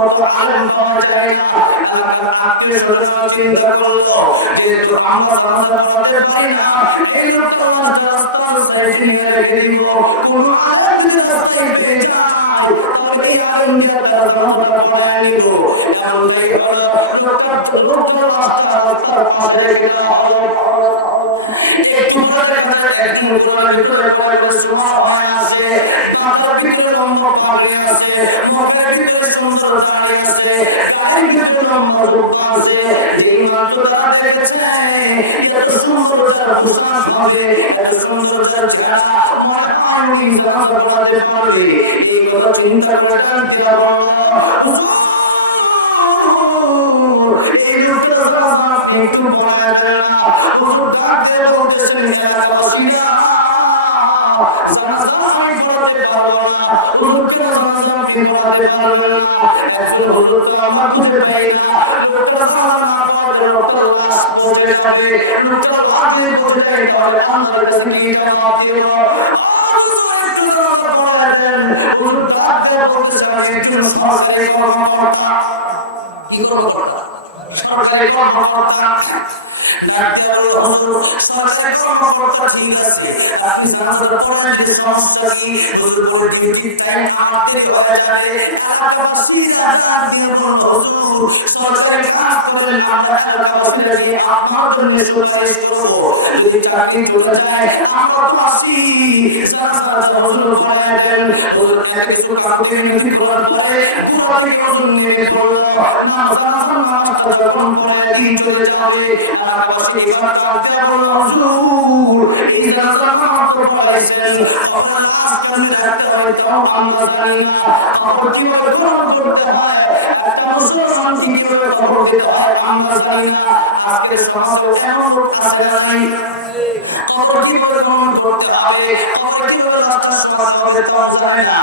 মতো আলেম পাওয়া যায় না। এলাকার আত্মীয় স্বজন চিন্তা করলো যেহেতু আমরা জানাজা পড়াতে পারি না, এই লোকটা নিয়ে রেখে দিব, কোন আলেম যদি চাইতে যায় তবে এই আলেম নিয়ে তারা জনতা পড়ায় নিব। এমনটাই হলো, লোকটা পাশে রেখে দেওয়া হলো। একটু দেখা যায় একদিন কোরআনের ভিতরে পরে করে সময় হয় আছে, মাথার ভিতরে লম্বা পাগে আছে, মুখের ভিতরে সুন্দর শাড়ি আছে, গায়ের ভিতরে লম্বা দুঃখ আছে। এই মাত্র তারা দেখেছে এত সুন্দর তার পোশাক হবে, এত সুন্দর তার চেহারা, মনে হয় উনি জানাতে পড়াতে পারবে। এই কথা চিন্তা করে তার দিয়া বলল, এই লোকটা আপনি একটু পড়া যায় না, হুজুর থাকতে বলতেছেন এলাকাবাসীরা আমি পড়াতে পারবো না, হুজুরকে আপনি পড়াতে পারবেন না। একজন হুজুরকে আমরা খুঁজে পাই না, লোকটা না পড়ে লোকটা লাশ পড়ে যাবে, লোকটা লাশে পড়ে যায়, তাহলে আমার কাছে গিয়ে মাফ দিব। হুজুর থাকতে বলতেছেন আমি একজন সরকারি কর্মকর্তা। কি কর্মকর্তা? সরকারি কর্মকর্তা। সরকারি কর্মকর্তা ঠিক আছে, আপনি জানাতে পড়েন যে সমস্যা কি, হুজুর বলে ডিউটি টাইম আমার থেকে হয়ে যাবে, এলাকাবাসী দিয়ে বলল হুজুর সরকারি কাজ করেন, আমরা এলাকাবাসীরা দিয়ে আপনার জন্য সরকারি করবো, যদি চাকরি চলে যায় আমরা তো আছি। হুজুর বলে দেন, হুজুর এক একটু কাকুকে নিয়োজিত করার পরে পুরো থেকে হুজুর নিয়ে পড়লো, নামাজ যখন পরে দিন চলে যাবে এলাকাবাসী এবার কাজে বলল হুজুর এই জানাজার নামাজ তো পড়াইছেন, আপনার আমরা জানি না খবর কিভাবে গ্রহণ করতে হয়, একটা মুসলমান কিভাবে খবর দিতে হয় আমরা জানি না। আজকের সমাজে এমন লোক আছে না নাই, খবর কিভাবে গ্রহণ করতে হবে, খবর কিভাবে রাস্তা চালাতে হবে তাও জানে না।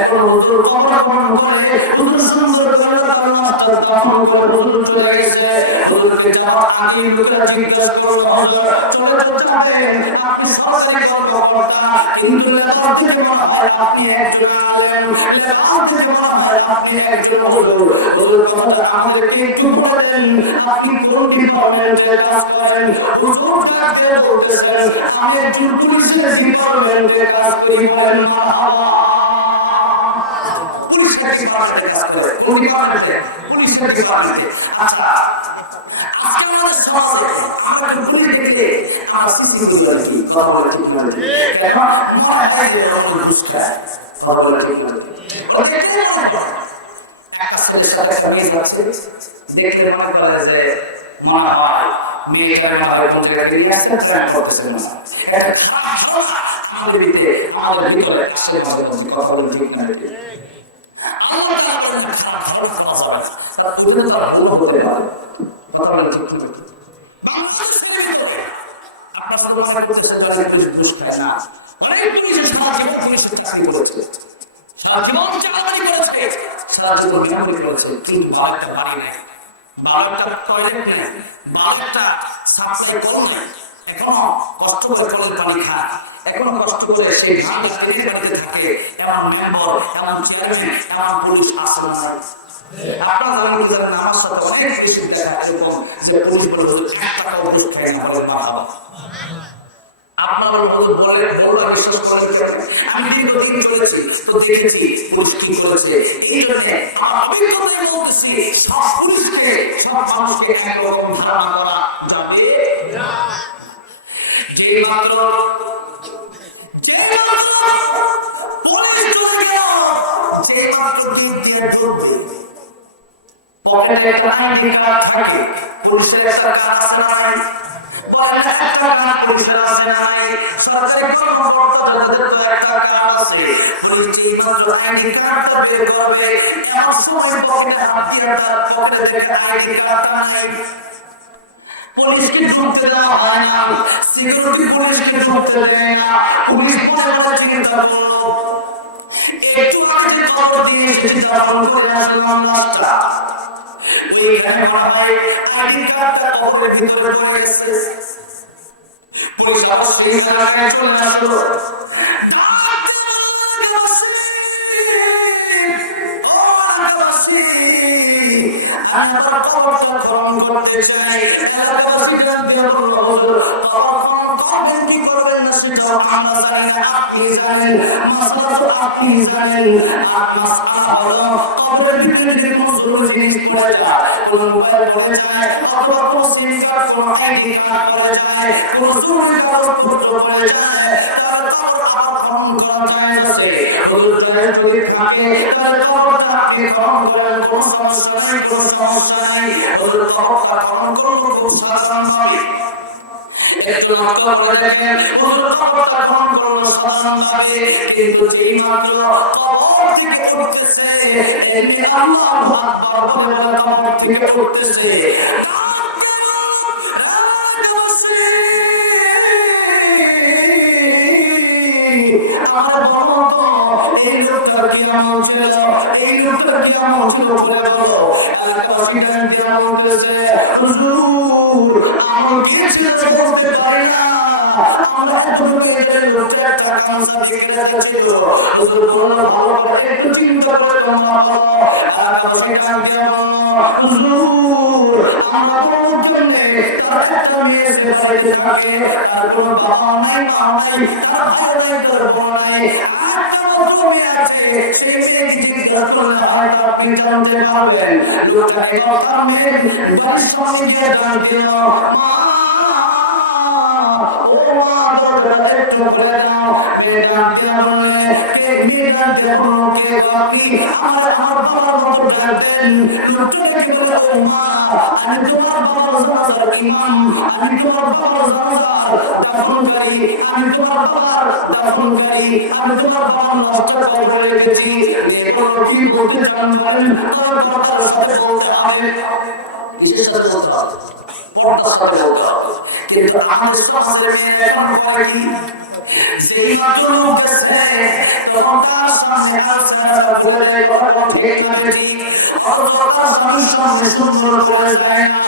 এখন হুজুর খবর গ্রহণ করে হুজুর সুন্দর চলে গেছে। হুজুরকে যাওয়ার আগে লোকেরা জিজ্ঞাসা করলো চলে তো যাবেন, আপনি সরকারি কর্মকর্তা, কিন্তু থেকে মনে হয় আপনি একজন আলেম, থেকে মনে হয় আপনি একজন হুজুর। হুজুর কথাটা আমাদেরকে একটু বলেন, আপনি কোন ডিপার্টমেন্টে কাজ করেন? হুজুর লাগছে বলতেছেন আমি একজন পুলিশের ডিপার্টমেন্টে কাজ করি। বলেন মারহাবা। পুলিশের ডিপার্টমেন্টে কাজ করে, কোন ডিপার্টমেন্টে? পুলিশের ডিপার্টমেন্টে। আচ্ছা আমরা পুলিশ থেকে আমরা সিসি করি কি কথা বলে ঠিক না, এখন মনে হয় যে কথা বলে ঠিক না, একটা ছেলের সাথে একটা মেয়ে আছে, দেখলে মনে করে যে মনে হয় মেয়েটার মনে হয় পত্রিকাকে নিয়ে আসতে প্ল্যান করতেছে না, আমাদের দিকে আমাদের ভিতরে আসলে মাঝে মধ্যে কথা বলে ঠিক না, তারা ভুল হতে পারে, কথা বলে ঠিক না। আপনার মনে করতেছে ঘুষ খায় না, অনেক পুলিশের সারা জীবন করেছে, সারা জীবন চাকরি করেছে, সারা জীবন বিনামূল্যে করেছে, কিন্তু ভালো একটা বাড়ি নেই, ভালো একটা টয়লেট নেই, ভালো একটা সাপ্লাই করো নেই, এখনো কষ্ট করে বলতে পারি না, এখন কষ্ট করে সেই বাংলাদেশের মধ্যে থাকে এমন মেম্বার, এমন চেয়ারম্যান, এমন পুলিশ আসে না। আপনারা জানেন যে নামাজটা অনেক বেশি দেখা এরকম যে পুলিশ বলে একটা অভিযোগ খায় না বলে মা বাবা। আপনারা বলে বড়রা বিশ্বাস করেন আমি দীর্ঘদিন চলেছি তো দেখেছি পুলিশ কি করেছে। এই জন্য আমি বলতে বলতেছি সব পুলিশকে সব মানুষকে একরকম ধারণা করা যাবে না। যে মাত্র পুলিশ যে মাত্র দিন দিয়ে ঢুকবে পকেটে একটা আইডি কার্ড থাকে, পুলিশের একটা কার্ড নাই, পুলিশের কাছে নাই, সরকারি কর্মকর্তাদের একটা কার্ড আছে, পুলিশ এই মাত্র আইডি কার্ডটা বের করবে এমন সময় পকেটে হাত দিয়ে তার পকেটে একটা আইডি কার্ডটা নাই। পুলিশকে ঢুকতে দেওয়া হয় না, সিকিউরিটি পুলিশকে ঢুকতে দেয় না। পুলিশ বলে চিন্তা করলো একটু আগে যে খবর দিয়ে এসেছি তখন করে আসলাম রাস্তা এইখানে মনে হয় আইডি কার্ডটা খবরের ভিতরে পড়ে গেছে। পুলিশ আবার সেই এলাকায় চলে আসলো, আমি আপনার খবরটা গ্রহণ করতে চাই। এলাকাবাসী জানতে বলল হুজুর খবর খবর কি করবেন না সেটাও আমরা জানি না, আপনি জানেন, মাসলা তো আপনি জানেন। আপনার মাসলা হলো খবরের ভিতরে যে কোনো জরুরি জিনিস পড়ে যায়, কোনো মোবাইল পড়ে যায়, অথবা কোনো সিম কার্ড, কোনো আইডি কার্ড পড়ে যায়, কোনো জরুরি কাগজপত্র পড়ে যায়, তাহলে খবর আবার গ্রহণ করা যায় যাচ্ছে। হুজুর সাহেব যদি থাকে তাহলে খবরটা আপনি গ্রহণ করেন, কোনো সমস্যা নাই, কোনো সমস্যা নাই। হুজুর খবরটা গ্রহণ করবো খুব সাধারণ হবে। একটু মাত্র বলে দেখেন হুজুর খবরটা গ্রহণ করলো সাধারণ ভাবে, কিন্তু যেই মাত্র খবর থেকে উঠতেছে এমনি আল্লাহু আকবার বলে বলে খবর থেকে উঠতেছে, আমার বাবা এই লোকটার কি নাম ছিল, এই লোকটার কি নাম ছিল বলে বলো। এলাকাবাসী কি নাম বলতেছে হুজুর আমার কিছু বলতে পারি না, আমরা এতটুকু এদের লোকটা একটা কামটা দেখে রেখেছিল। হুজুর বললো ভালো করে একটু চিন্তা করে তোমরা বলো। এলাকাবাসী কি বললো হুজুর আমরা বলুন জন্যে তার একটা মেয়ে যে বাড়িতে থাকে, তার কোনো বাবা নাই, মা নাই, তার ভালো নাই, তার বোন নাই, আপনি জানতে পারবেন লোকটা কথা মেয়ে বাড়ির গিয়ে জানছিল একটু বলে দাও যে জানতে বললে জানতে বললো কে বাকি আমার বাবার মতো জানতেন লোকটা দেখে বলে ও মা আমি তোমার বাবার দাদার ইমাম, আমি তোমার বাবার দাদার দাফনকারী, আমি তোমার বাবার দাফনকারী, আমি তোমার বাবার নকশা করে রেখেছি। যে কোনো কি বলতে চান বলেন, তার পর্দার সাথে বলতে হবে, কিসের সাথে বলতে হবে, পর্দার সাথে বলতে হবে। কিন্তু আমাদের সমাজের মেয়ে এখনো পরে কি সেই মাত্র লোক গেছে তখন তার সামনে আলোচনাটা বলে যায়, কথা কম ঠিক না বেশি, অথচ তার স্বামীর সামনে সুন্দর করে যায় না।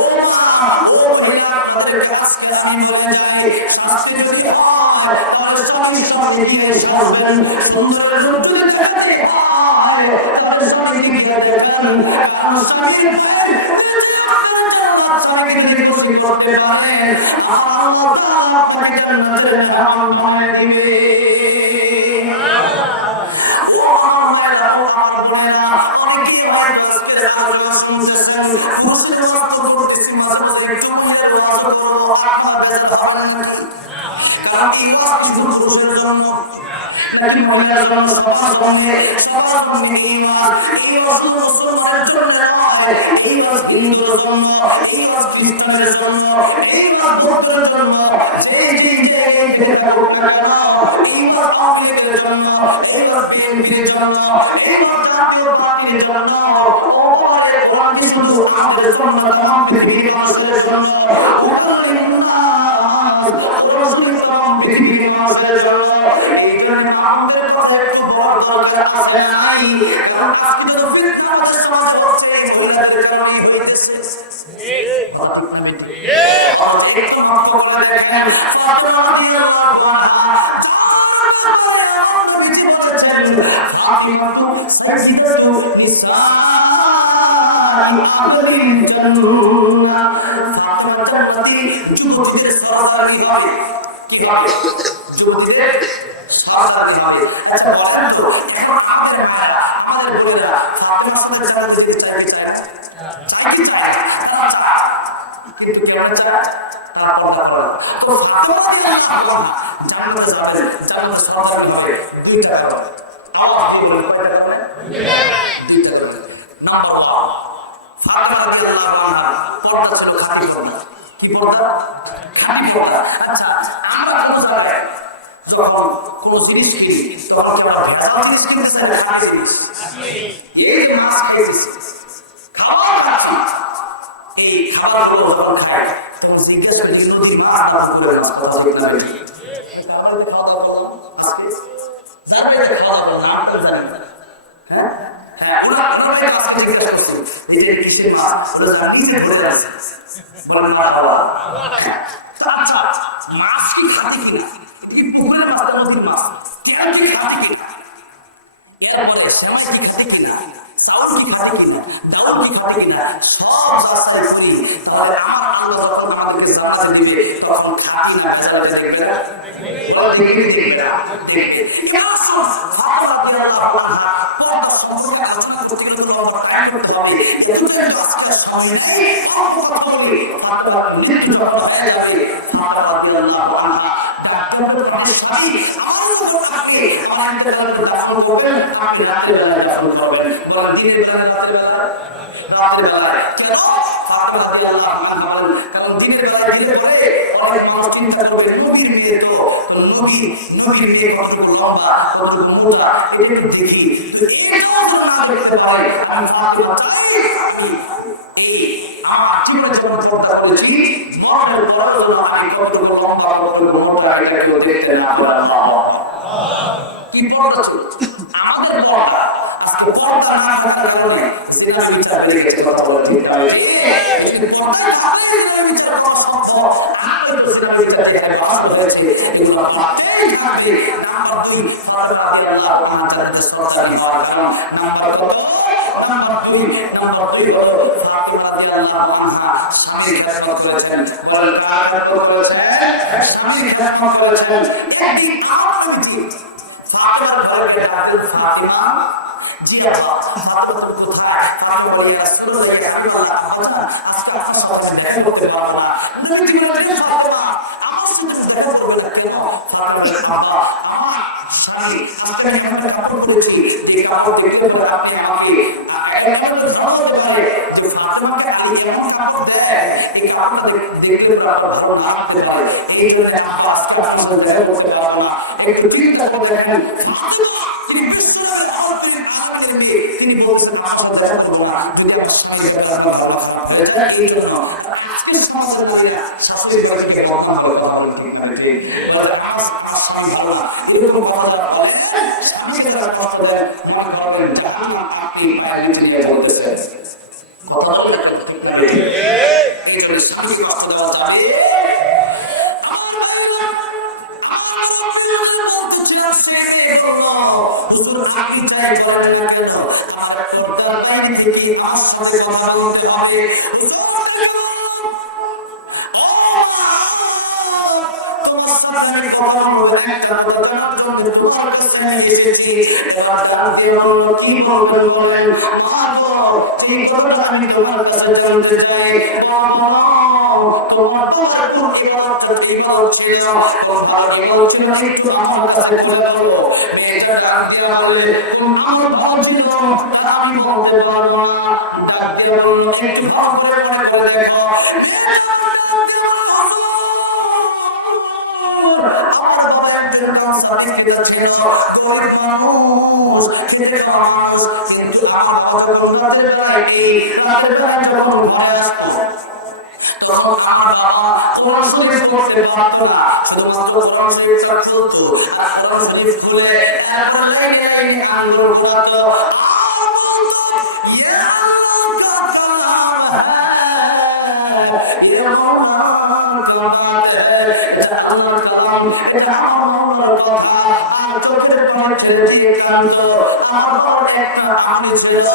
ও মা ও ভাইয়া আপনাদেরকে আজকে আমি বলে যাই শাস্তি যদি হয় তাহলে স্বামীর সামনে গিয়ে সাজবেন, সুন্দরের রূপ যদি দেখাতে হয় তাহলে স্বামী কি দেখেছেন, কারণ স্বামীর স্বামীকে যদি খুশি করতে পারেন আল্লাহ তাআলা আপনাকে জান্নাতের মেহমান বানিয়ে দিবে। ও আমার ভাইরা, ও আমার বোনেরা, অনেকেই হয়তো আজকের আলোচনা শুনতেছেন, মুসলিম ওয়াজ করতেছি, মাঝে মাঝে চুমুলের ওয়াজ করবো, আপনারা যেতে হবেন নাকি? কারণ এই ওয়াজ শুধু পুরুষের জন্য নাকি মহিলার জন্য, সবার জন্য এই ওয়াজ শুধু মুসলমানের জন্য নয়, এই ওয়াজ হিন্দুর জন্য, এই ওয়াজ খ্রিস্টানের জন্য, এই ওয়াজ বৌদ্ধের জন্য, যেই জায়গায় থেকে থাকুক না কেন, এই ওয়াজ আওয়ামী লীগের জন্য, এই ওয়াজ বিএনপির জন্য, এই ওয়াজ জাতীয় পার্টির জন্য, ওপরে কোরআনই শুধু আমাদের জন্য না, তামাম পৃথিবীর মানুষের জন্য, পৃথিবীর মানুষের জন্য। এই জন্য আমাদের কথা একটু বড় দরকার আছে নাই, কারণ আপনি তো আমাদের সমাজ হচ্ছে মহিলাদের কারণে হয়েছে। একটু নষ্ট করে দেখেন ফাতেমা রাদিয়াল্লাহু আনহা ফাতিমাতু সাইয়্যিদাতু নিসাই আহলিল জান্নাহ ফাতেমা জান্নাতি যুবতীদের সরদারি হবে কি হবে যুবতীদের সরদারি হবে এটা বলেন তো এখন আমাদের মায়েরা আমাদের বোনেরা ফাতেমাকে সাথে দিতে চাই কিন্তু কেমন চায় তারা পর্দা করে তো ফাতেমা জান্নাতে যাবেন জান্নাতে সরদারি হবে দুইটা হবে আল্লাহ কি বলে কয়টা হবে দুইটা হবে নাম্বার 1 ফাতেমা রাদিয়াল্লাহু আনহা পর্দা ছিল খাঁটি পর্দা কি পর্দা খাঁটি পর্দা আচ্ছা আমরা কোন জায়গায় যখন কোন জিনিস কিনি তখন এখন কি জিনিস না খাঁটি জিনিস এই যে মাছ খেয়েছি খাবার খাচ্ছি এই খাবারগুলো যখন খাই তখন জিজ্ঞাসা করি নদী মাছ বা পুকুরের মাছ কথা বলতে লাগে জানি খাওয়া বলো না আমরা জানি না হ্যাঁ হ্যাঁ ওরা আপনাদের কাছে জিজ্ঞাসা করছে এই যে বিশ্বের মাছ ওরা জানিয়ে ধরে আছে বলেন মা বাবা আচ্ছা মাছ কি খাঁটি কিনা কি পুকুরের মাছ নদীর মাছ কেন কি খাঁটি কিনা এরা বলে শ্যামা কি খাঁটি কিনা সাউন্ড কি খাঁটি কিনা ডাউন কি খাঁটি কিনা সব রাস্তায় বলি তাহলে আমার আল্লাহ যখন আমাদেরকে জানা দিবে তখন খাঁটি না ভেজাল দেখবে না বলে দেখে দেখবে না দেখবে কেন সম্পর্কে আলোচনা করতে গেলে তো আমরা টাইম করতে হবে এতদিন বাচ্চাদের সামনে অল্প কথা বলি মাতা নিজের কথা হয়ে যাবে মাতা রাদিয়াল্লাহু আনহা ডাক্তারের পাশে স্বামী আমার তো থাকে আমার ইন্তেকালের পর দাফন করবেন আপনি রাতের বেলায় দাফন করবেন বলেন দিনের বেলায় রাতের বেলায় মাতা রাদিয়াল্লাহু আনহা বলেন কারণ দিনের বেলায় দিতে পারে অনেক মানুষ চিন্তা করবে নদীর নিয়ে তো নদীর নিয়ে কতটুকু লম্বা কতটুকু মোটা এটা একটু দেখি না দেখতে পারে আমি ফাতেমা আমার জীবনে যখন পর্দা করেছি মনের পরেও আমি কতটুকু লম্বা কতটুকু মোটা এটা কেউ দেখতে না পারে কি পর্দা ছিল আমাদের পর্দা পর্দা না থাকার কারণে সেটা বিচার বেড়ে গেছে কথা বলে স্বামীর খেদমত করেছেন বলেন কার খেদমত করেছেন স্বামীর খেদমত করেছেন একদিন খাওয়া করেছি ফাতেমার ঘরে গিয়ে তাদের ফাতেমা জি আল্লাহ ফাতেমা তো কোথায় ফাতেমা বলে রাসূল থেকে আমি বললাম ফাতেমা আজকে আপনার কথা দেখা করতে পারবো না নবী কি বলেছেন ফাতেমা আমার সাথে দেখা করবে না কেন ফাতেমা বাবা আমার স্বামী আপনাকে কেন কাপড় পরেছি এই কাপড় দেখতে পরে আপনি আমাকে এখন তো ভালো হতে পারে যে ফাতেমাকে আমি কেমন কাপড় দেয় এই কাপড়টা দেখতে পরে আপনার ভালো না লাগতে পারে এই জন্য আমরা আজকে আপনাদের দেখা করতে পারবো না একটু চিন্তা করে দেখেন তিনি বলছেন আমাকে দেখা করবো না যদি আমার স্বামী আমার ভালো না এই জন্য আজকে সমাজের নারীরা শাশুড়ির বাড়ি থেকে বদনাম করে কথা বলেন ঠিক না বলে আমার স্বামী ভালো না এরকম কথা যারা বলে স্বামীকে যারা কষ্ট দেন মনে করবেন আপনি নিয়ে বলতেছেন কথা বলেন ঠিক না স্বামীকে কষ্ট দেওয়া যাবে আমার সাথে কথা বলতে হবে কথা বলবো একটা কথা জানার জন্য তোমার কাছে এসেছি এবার জানতে হলো কি বলবেন বলেন এই কথাটা আমি তোমার কাছে জানতে চাই তোমার কোন ইবাদতটা ইবাদত ছিল কোন ভালো ইবাদত ছিল একটু আমার কাছে চলে বলো এটা জান দিয়া বলে কোন আমার ভালো ছিল আমি বলতে পারবো না ডাক দিয়া বললো একটু ভালো করে মনে করে দেখো কিন্তু আমার তখন আমার বাবা কোরআন শরীফ পড়তে পারতো না শুধুমাত্র কোরআন শরীফটা চলতো আর কোরআন শরীফ খুলে তারপর লাইনে লাইনে আঙ্গুল ঘোরাতো আল্লাহর কালাম, এটা আমার মাওলার কথা। আমার চোখের পানি ছেড়ে দিয়ে কান্ত, আমার বাবার একটা আমি ছিল,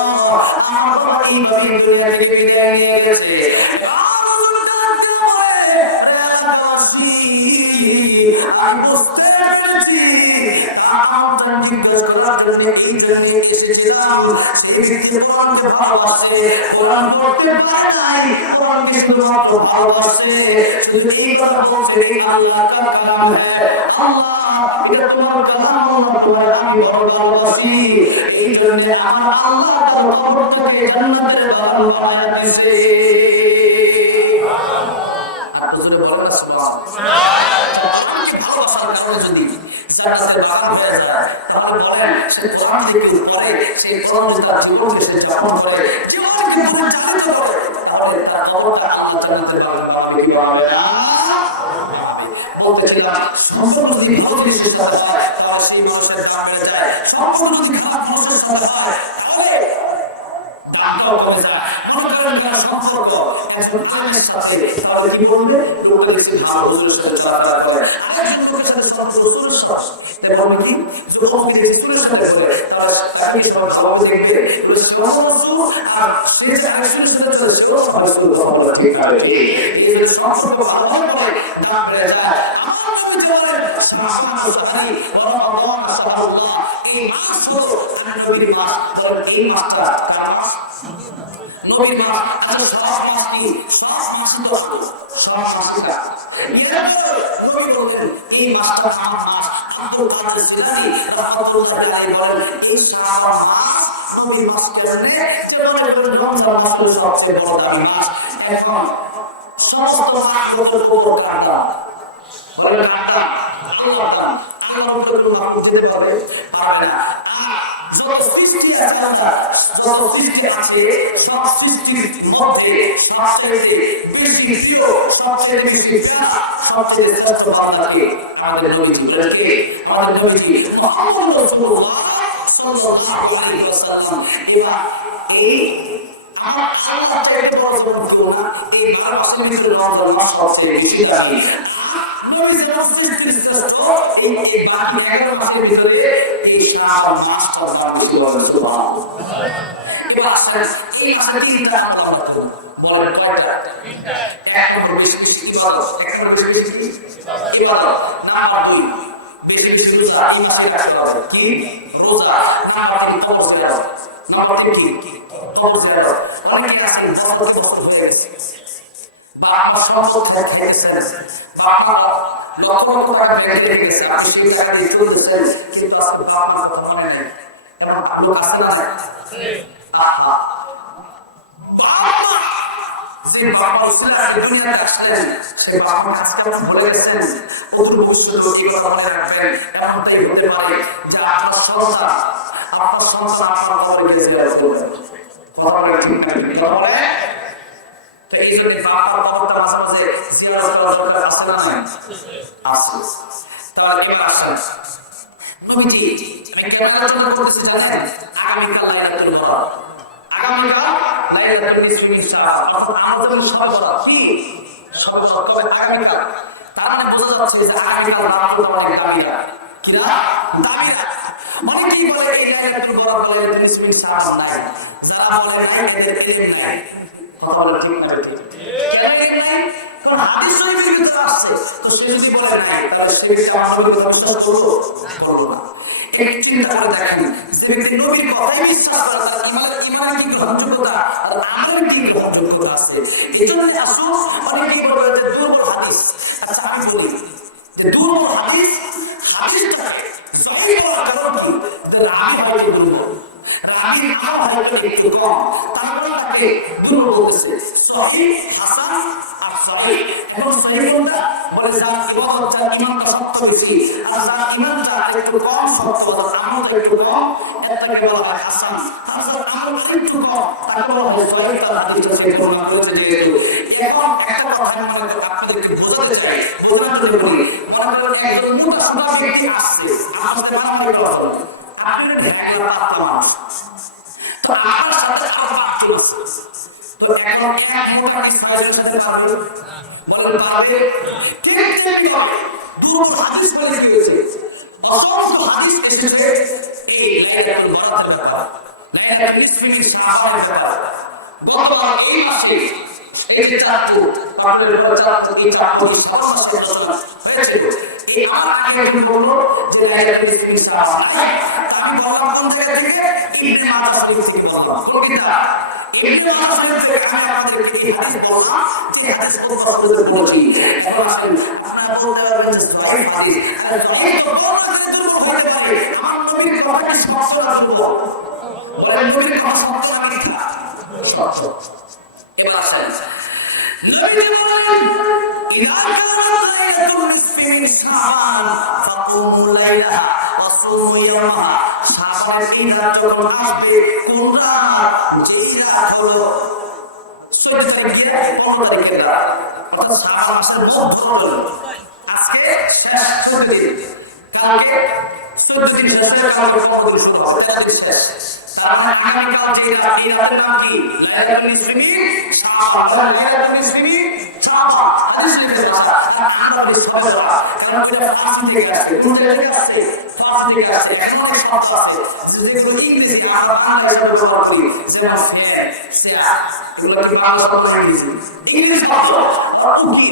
আমার বাবা এইভাবে দুনিয়া থেকে বিদায় নিয়ে গেছে। আমি বুঝতে পেরেছি আমার ভিতরে করার জন্য এই জন্য এসেছিলাম। সেই ব্যক্তি কোরআনকে ভালোবাসে, কোরআন পড়তে পারে নাই, কোরআনকে শুধুমাত্র ভালোবাসে। শুধু এই কথা বলতে এই আল্লাহ কা কালাম হ্যায়, আল্লাহ এটা তোমার কালাম, আল্লাহ তোমার আমি বড় ভালোবাসি। এই জন্য আমার আল্লাহ তার কবর থেকে জান্নাতের বাগান বানায় দিয়েছে। তাহলে বলেন সে কোরআন দেখে পড়ে, সেই কোরআন তার জীবনকে সে যাপন করে, জীবনকে পরিচালিত করে, তাহলে তার খবরটা আল্লাহ জান্নাতের বাগান বানাবে কি বানাবে না? বলতেছিলাম সম্পর্ক যদি ভালো জিনিসের সাথে হয় তাহলে সেই মানুষের প্রাণ বেড়ে যায়, সম্পর্ক যদি খারাপ মানুষের সাথে হয় তাহলে দামটাও কমে যায়। মনে করেন যারা সম্পর্ক একজন আলেমের সাথে, তাহলে কি বলবে? লোকের বেশি ভালো হুজুরের সাথে চলাফেরা করে, আরেকজন লোকের সাথে সম্পর্ক সুস্থ, তাই বলবে কি যুবকের স্কুলের সাথে করে, তাহলে তাকে কি সবাই ভালোভাবে দেখবে, আর সে যে আরেকজনের সাথে করে সেও ভালো করে ঠিক হবে। এই যে সম্পর্ক ভালোভাবে করে দাম বেড়ে যায়। এই মাত্রা নবী মা আলো সব মাটি সব মাসুদা সব মাসুদা নবী বলেন এই মাসটা আমার মাস। আব্দুল কাদের জিলানী রাহমাতুল্লাহি আলাইহি বলেন এই শাবান মাস নবী মাস কেন যেভাবে বলেন রমজান মাসের সবচেয়ে বড় দামি মাস। এখন সমস্ত মাস বছর উপর কাটা বলেন কাটা আল্লাহ তাআলা আল্লাহ উপর কোন মাস যেতে পারে না। যত সৃষ্টি আছে সব সৃষ্টির মধ্যে সবচেয়ে বেশি প্রিয়, সবচেয়ে বেশি সবচেয়ে শ্রেষ্ঠ বান্দাকে আমাদের নবীকে, আমাদের নবীকে মুহাম্মদ রাসূলুল্লাহ সাল্লাল্লাহু আলাইহি ওয়াসাল্লাম। এবার এই আমার আল্লাহ চাইতে বড় গ্রন্থ না, এই ভারতের ভিতরে রমজান মাস সবচেয়ে বেশি দামি। এই বাকি 11 মাসের ভিতরে এই শাবান মাস দাম বেশি বলেন সুবহানাল্লাহ। এবার এই মাসে তিনটা কথা বলেন কয়টা? এক নম্বর বেশি বেশি ইবাদত, এক নম্বর বেশি বেশি ইবাদত, নাম্বার 2 বেশি বেশি রোজা, এই মাসে রাখতে হবে কি রোজা, নাম্বার 3 কবর দেওয়া, নাম্বার 4 কি কবর দেওয়া। অনেকে আছেন সম্পর্ক হয়ে গেছে, বাবা সম্পদ খেয়েছেন, বাবা লক্ষ লক্ষ টাকা বেঁধে গেছে, আপনি সেই টাকা দিয়ে চলতেছেন, কিন্তু আপনি আপনার মনে নেই এমন ভালো খাতে না যে বাবা দুনিয়ায় আসলেন, সেই বাবা কাছে বলে গেছেন অজুর বসে এই কথা মনে রাখবেন। এমনটাই হতে পারে যে আপনার সন্তান আপনার বলে গিয়ে কথা বলে ঠিক না এই জন্য বাবার বাবাটা মাঝে মাঝে জিয়ারত করার দরকার আছে না নাই? আছে। তাহলে এই মাসে নবীজি আমি কেন আলোচনা করছি জানেন? আগামীকাল লাইলাতুল কদর, আগামীকাল লাইলাতুল ইনশাআল্লাহ। তখন আমাদের সর্বদা কি সর্বদা আগামীকাল, তার মানে বোঝা যাচ্ছে যে আগামীকাল রাতের পরে দাঁড়িয়ে কি না দাঁড়িয়ে অনেকেই বলে এই লাইলাতুল কদর লাইলাতুল ইনশাআল্লাহ নাই, যারা বলে নাই এদের ঠিক নাই। কথা ঠিক না ঠিক কোন হাদিস শরীফে কিছু আছে তো সে যদি বলে নাই তাহলে সে বিষয়ে আমরা বিশ্বাস করব না। এক চিন্তা করে দেখেন যে ব্যক্তি নবীর কথাই বিশ্বাস করে তার ইমানে কি গ্রহণযোগ্যতা আর আমল কি গ্রহণযোগ্যতা আছে। এই জন্য আসলে অনেকেই বলে যে দুর্বল হাদিস। আচ্ছা আমি বলি যে দুর্বল হাদিসটাকে সহিহ বলা গরম রাগি হয় দুর্বল, রাগি হয় একটু কম, তারপরে তাকে দুর্বল বলছে সহিহ হাসান আর সহিহ। এখন সহিহ কোনটা বলে যারা ইবাদত যারা ইমানটা শক্ত বেশি আর যারা ইমানটা একটু কম শক্ত আমলটা একটু কম এটাকে বলা হয় হাসান। আর যারা আমল একটু কম তাকে বলা হয় সহিহ। তারা হাদিসকে বর্ণনা করেছে যেহেতু এখন একটা কথা মানে আপনাদেরকে বোঝাতে চাই, বোঝানোর জন্য বলি মনে করেন একজন মুতাসাদ্দিক ব্যক্তি আসছে আমাদের সামনে কথা আপনি একলা পাতলা তো আপনার সাথে আবার আসছে তো এখন এক মোটা কি সাহায্য করতে পারবে বলেন পারবে? ঠিক তেমনি হবে দুটো হাদিস বলে দিয়েছে, অসংখ্য হাদিস এসেছে এই লাইলাতুল কদরের ব্যাপারে, লাইলাতুল ইসমির শাহবানের ব্যাপারে। গতকাল এই মাসে এই যে চাঁদপুর আপনাদের উপর চাঁদপুর এই চাঁদপুর সমস্ত হয়েছিল, এই আমার আগে একদিন বললো যে লাইলাতুল ইসমির শাহবান, আমি বললাম কোন জায়গা থেকে ইবনে আব্বাস থেকে বললাম কোকিটা ইবনে আব্বাস থেকে আমি আপনাদেরকে এই হাদিস বললাম, যে হাদিস কোথা থেকে বলছি। এখন আপনি আপনারা বলতে পারবেন ভাই ভাই আরে ভাই তো বলতে শুরু হতে পারে আমার নবীর কথা স্পষ্ট না শুরু বলেন নবীর কথা স্পষ্ট না লিখা স্পষ্ট। এবার আসেন নবী বলেন ইযা কানাত লাইলাতুল ইসমির শাবান ফাকুমু লাইলা ওয়াসুমু ইয়াওমা, শাবান দিন রাত যখন আসবে কোন রাত, যেই রাত হলো 14 তারিখে 15 তারিখের রাত, অর্থাৎ শাবান মাসের খুব ধরো আজকে শেষ 14 দিন, কালকে 14 দিন শেষে কালকে 15 দিন শুরু হবে, তাহলে শেষ। তার মানে আগামীকাল যে রাত, এই রাতের নাম কি? লাইলাতুল ইসমির শাবান। লাইলাতুল ইসমির শাবান হাদিস লিখে রাখা, আমরা বেশ খবর রাখা, কারণ এটা 5 মিনিট আছে, 2 মিনিট আছে, 5 মিনিট আছে, এখনো অনেক শর্ত আছে। যদি বলি ইংরেজিতে আমরা বাংলায় কথা বলছি, সেটা সেটা এগুলো কি বাংলা শব্দ নাই, ইংলিশ শব্দ অর্থ কি?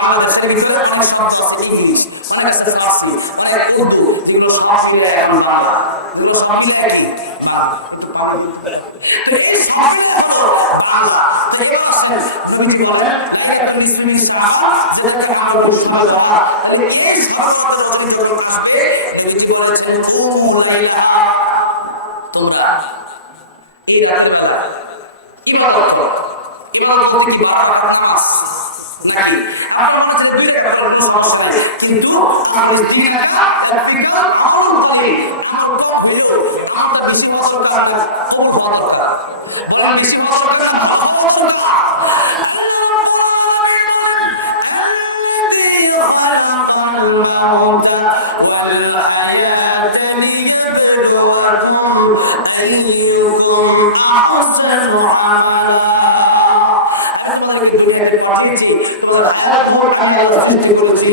বাংলাদেশের ভিতরে অনেক শব্দ আছে ইংলিশ, অনেক ফার্সি, অনেক উর্দু, যেগুলো সব মিলে এখন বাংলা, এগুলো সব মিলে কি এই সব মিলে হলো বাংলা। যদি বলেন লাইলাতুল ইসমির শাবান, যেটাকে আমরা বুঝতে পারবো, এই সর্বদের অধীনে যখন আসবে, যদি বলেছেন ও মুলাইকা তোমরা এই রাতের বেলা ইবাদত করো, ইবাদত করতে কি বারবার নামাজ নাকি আপনারা যে বিলে করেন সমস্যা নেই, কিন্তু আপনি কি না একদম আমল করে আমল তো হইতো, আমরা বেশি মশলা কাটা কম ভালো কথা বলেন, বেশি মশলা কাটা خلق الموت والحياة ليبلوكم أيكم أحسن عملا। দুনিয়াতে পাঠিয়েছি তোর হায়াত ভোট আমি আল্লাহ সৃষ্টি করেছি,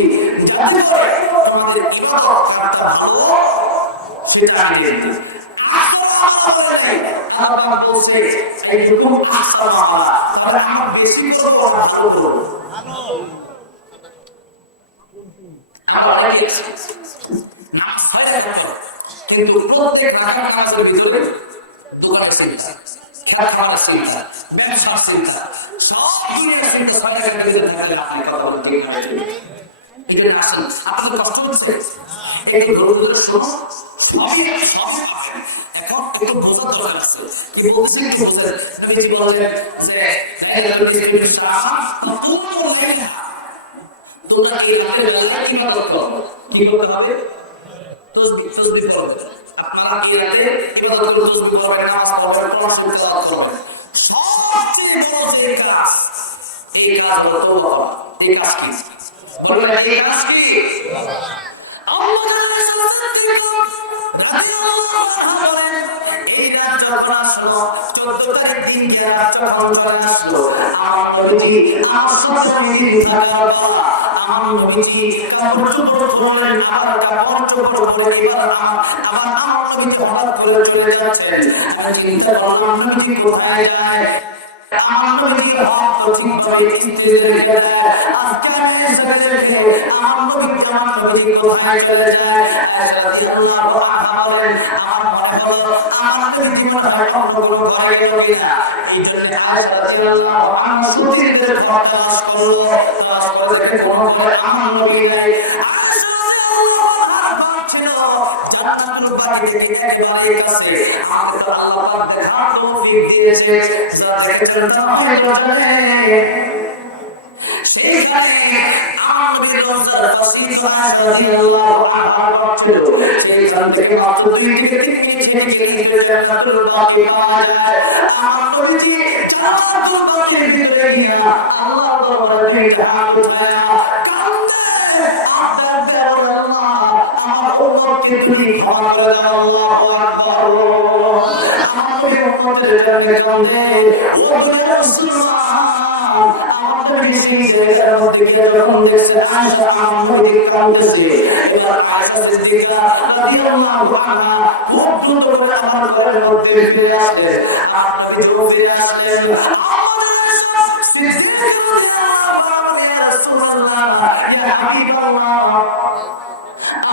যাতে করে তোমাদের ইবাদত রাখতে ভালো সেটা আমি দেখি। আল্লাহ বলছে এই রকম আস্থা মামলা, তাহলে আমার বেশি করবো না ভালো করবো, কিন্তু প্রত্যেক রাখার কাজের ভিতরে দুটো চিন্তা, খেলা খাওয়ার চিন্তা, ব্যবসার চিন্তা, সব আপনাদের কষ্ট করছে একটু রোদ্রে শোনো, সবই এখন একটু বোঝা চলে আসছে কি বলছে, কি বলছে বললেন যে তোমরা এই রাতের বেলায় ইবাদত করো, কি করতে হবে? তাসবিহ করবে। আপনারা এই রাতে ইবাদত করতে শুরু করবেন, নামাজ পড়বেন, কোরআন পড়তে হবে। সবচেয়ে বড় যে কাজ, এই কাজ হলো তওবা। এই কাজ কি? বলেন এই কাজ কি? এই রাত যখন আসলো 14 তারিখ দিন রাত যখন আসলো, আমার নবী আমার সাথে থাকার পর আমার নবীজি কাপড় চোপড় করলেন, আবার কাপড় চোপড় করে আমার নবী হঠাৎ করে চলে যাচ্ছেন। আমি চিন্তা করলাম নবী কোথায় যায়, আমার নবী হঠাৎ ঠিক করে চিন্তে রেখে দেয়, আর কেন রেখে আমার নবী কোথায় চলে যায়। রাদিয়াল্লাহু আনহু বলেন আমার ভয় হলো আমার নবী মনে হয় অন্য কোনো ভয় গেল কিনা, এই জন্য আয়েশা রাদিয়াল্লাহু আনহা সুচিন্তের কথা করলো, তারপরে দেখে কোনো ভয় আমার নবী নাই। জান্নাতুল বাড়ি থেকে একেবারে কাছে আমাদের আল্লাহ পাক হাত নবী দিয়েছে, যারা দেখেছেন তারা হয়তো জানেন সেখানে আমাদের রমজান ফাতিমা রাদিয়াল্লাহু আনহার পক্ষে সেইখান থেকে মাত্র 2 থেকে 3 মিনিটে জান্নাতুল বাকি পাওয়া যায়। আমার নবীজি জান্নাতুল বাকির ভিতরে গিয়া আল্লাহর দরবারে হাত উঠায়া কান্দে, আল্লাহ আমার উম্মত উম্মতকে তুমি ক্ষমা করে দাও আল্লাহু আকবার আমাদের উম্মতের জন্য কাঁদে ও রাসূলুল্লাহ আমাদের এই জায়গার মধ্যে যখন গেছে আয়েশা আমার নবীকে কাঁদতেছে এবার আয়েশা সিদ্দিকা রাদিয়াল্লাহু আনহা খুব দ্রুত করে আমার ঘরের মধ্যে ফিরে আসে আর নবী ফিরে আসলেন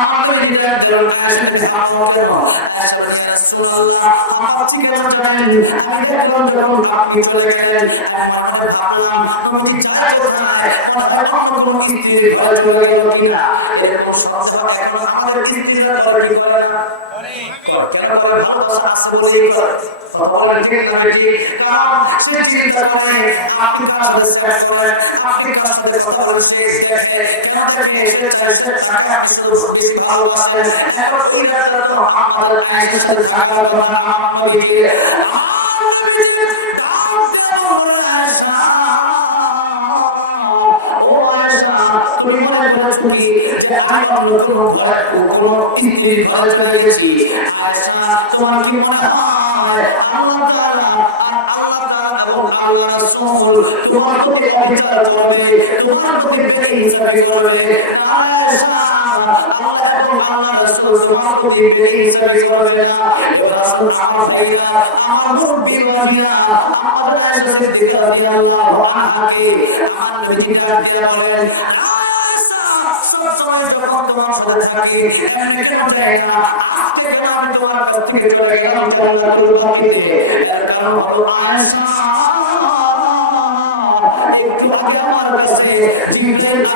আমাদের বিরাটের আয়েশাকে হাফলা কেন আয়েশা রাসূলুল্লাহ আমার ঠিকানা জানেন আমি দেখলাম যখন আপনি চলে গেলেন আমি মনে ভাবলাম নবী যায় কোথায় কোথায় কোনো কিছু ঘরে চলে গেল কিনা এরকম সমস্যা এখন আমাদের চিন্তা করে কি করে না কেন করে ভালো কথা আসলে বলেই করে বলেন ঠিক না ঠিক কারণ সে চিন্তা করে আপনি তার রেসপেক্ট করেন আপনি তার সাথে কথা বলে সে এখানে এসে চাইছে তাকে আপনি তো ভালোবাসেন এখন ওই ব্যাপারটা তো আমাদের আয়েশার সাথে থাকার কথা আমার নবীকে ও আয়েশা তুমি মনে করো তুমি যে আমি অন্য কোনো ভয় কোনো কিছুর ভয় চলে গেছি আয়েশা তোমার কি মনে হয় আল্লাহ তাআলা এবং আল্লাহ রাসূল তোমার প্রতি অধিকার করবে তোমার প্রতি ইনসাফ করবে আয়েশা আল্লাহ এবং আল্লাহ রাসূল তোমার প্রতি ইনসাফ করবে না রাসূল আমার ভাইরা আমার মুরব্বি ভাইরা আমার আয়েশা সিদ্দিকা রাদিয়াল্লাহু আনহাকে আমার নবী কাছে বলেন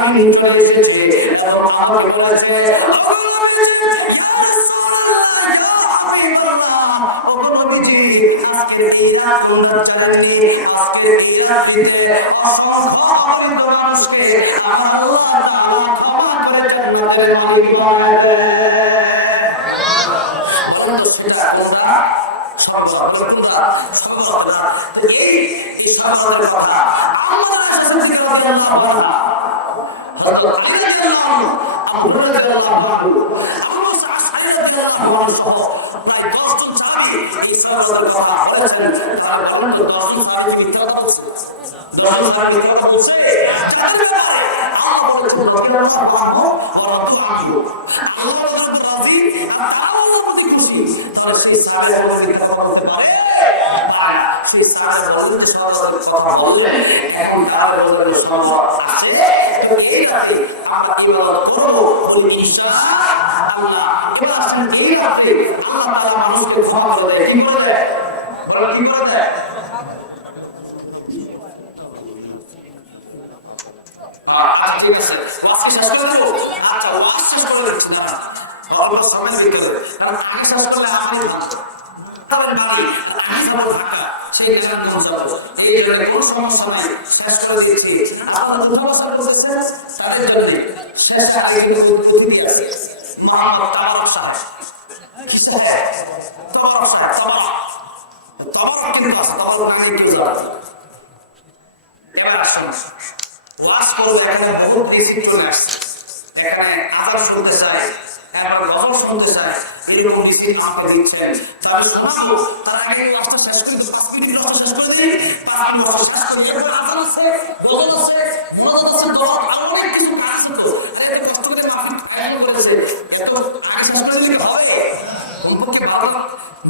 আমি চলে এসেছে এবং আমাকে বলেছে এখন তাহলে বলবেন সম্ভব আছে এইটাকে আমরা কিভাবে করবো তুমি বিশ্বাস আল্লাহ এইটাকে আল্লাহ তাআলা মানুষকে ক্ষমা করে কি করবে বলো কি করবে ঠিক আছে আচ্ছা ওয়াসি করে না অল্প সময় দিতে হবে কারণ আগে শেষ করলে আমাদের তাহলে ভাই আমি ভাবো টাকা সেই জন্য বলতে এই জন্য কোনো সমস্যা নাই শেষ করে দিয়েছি আপনারা নমস্কার করতেছেন তাদের জন্য শেষ আগে কিন্তু উদ্বোধনী আছে মহামত আমার সাহেব কিসে है तो কিন্তু আছে তখন আমি কি বলবো এবার শুনুন ওয়াজ করলে এখানে বহুত বেশি চলে আসছে এখানে আবার শুনতে চাই এবার গল্প শুনতে চাই এইরকম স্ত্রী আমাকে দিচ্ছেন তাহলে শোনাবো তার আগে কথা শেষ করে 5 মিনিট কথা শেষ করে দিই তার আমি কথা শেষ করে এবার আপনার আছে বলতে আছে মনে হচ্ছে দর অনেক কিছু কাজ করতে এই কথাগুলো আমি কেন বলেছে এত আজ কথা যদি হয় উন্মুখে ভালো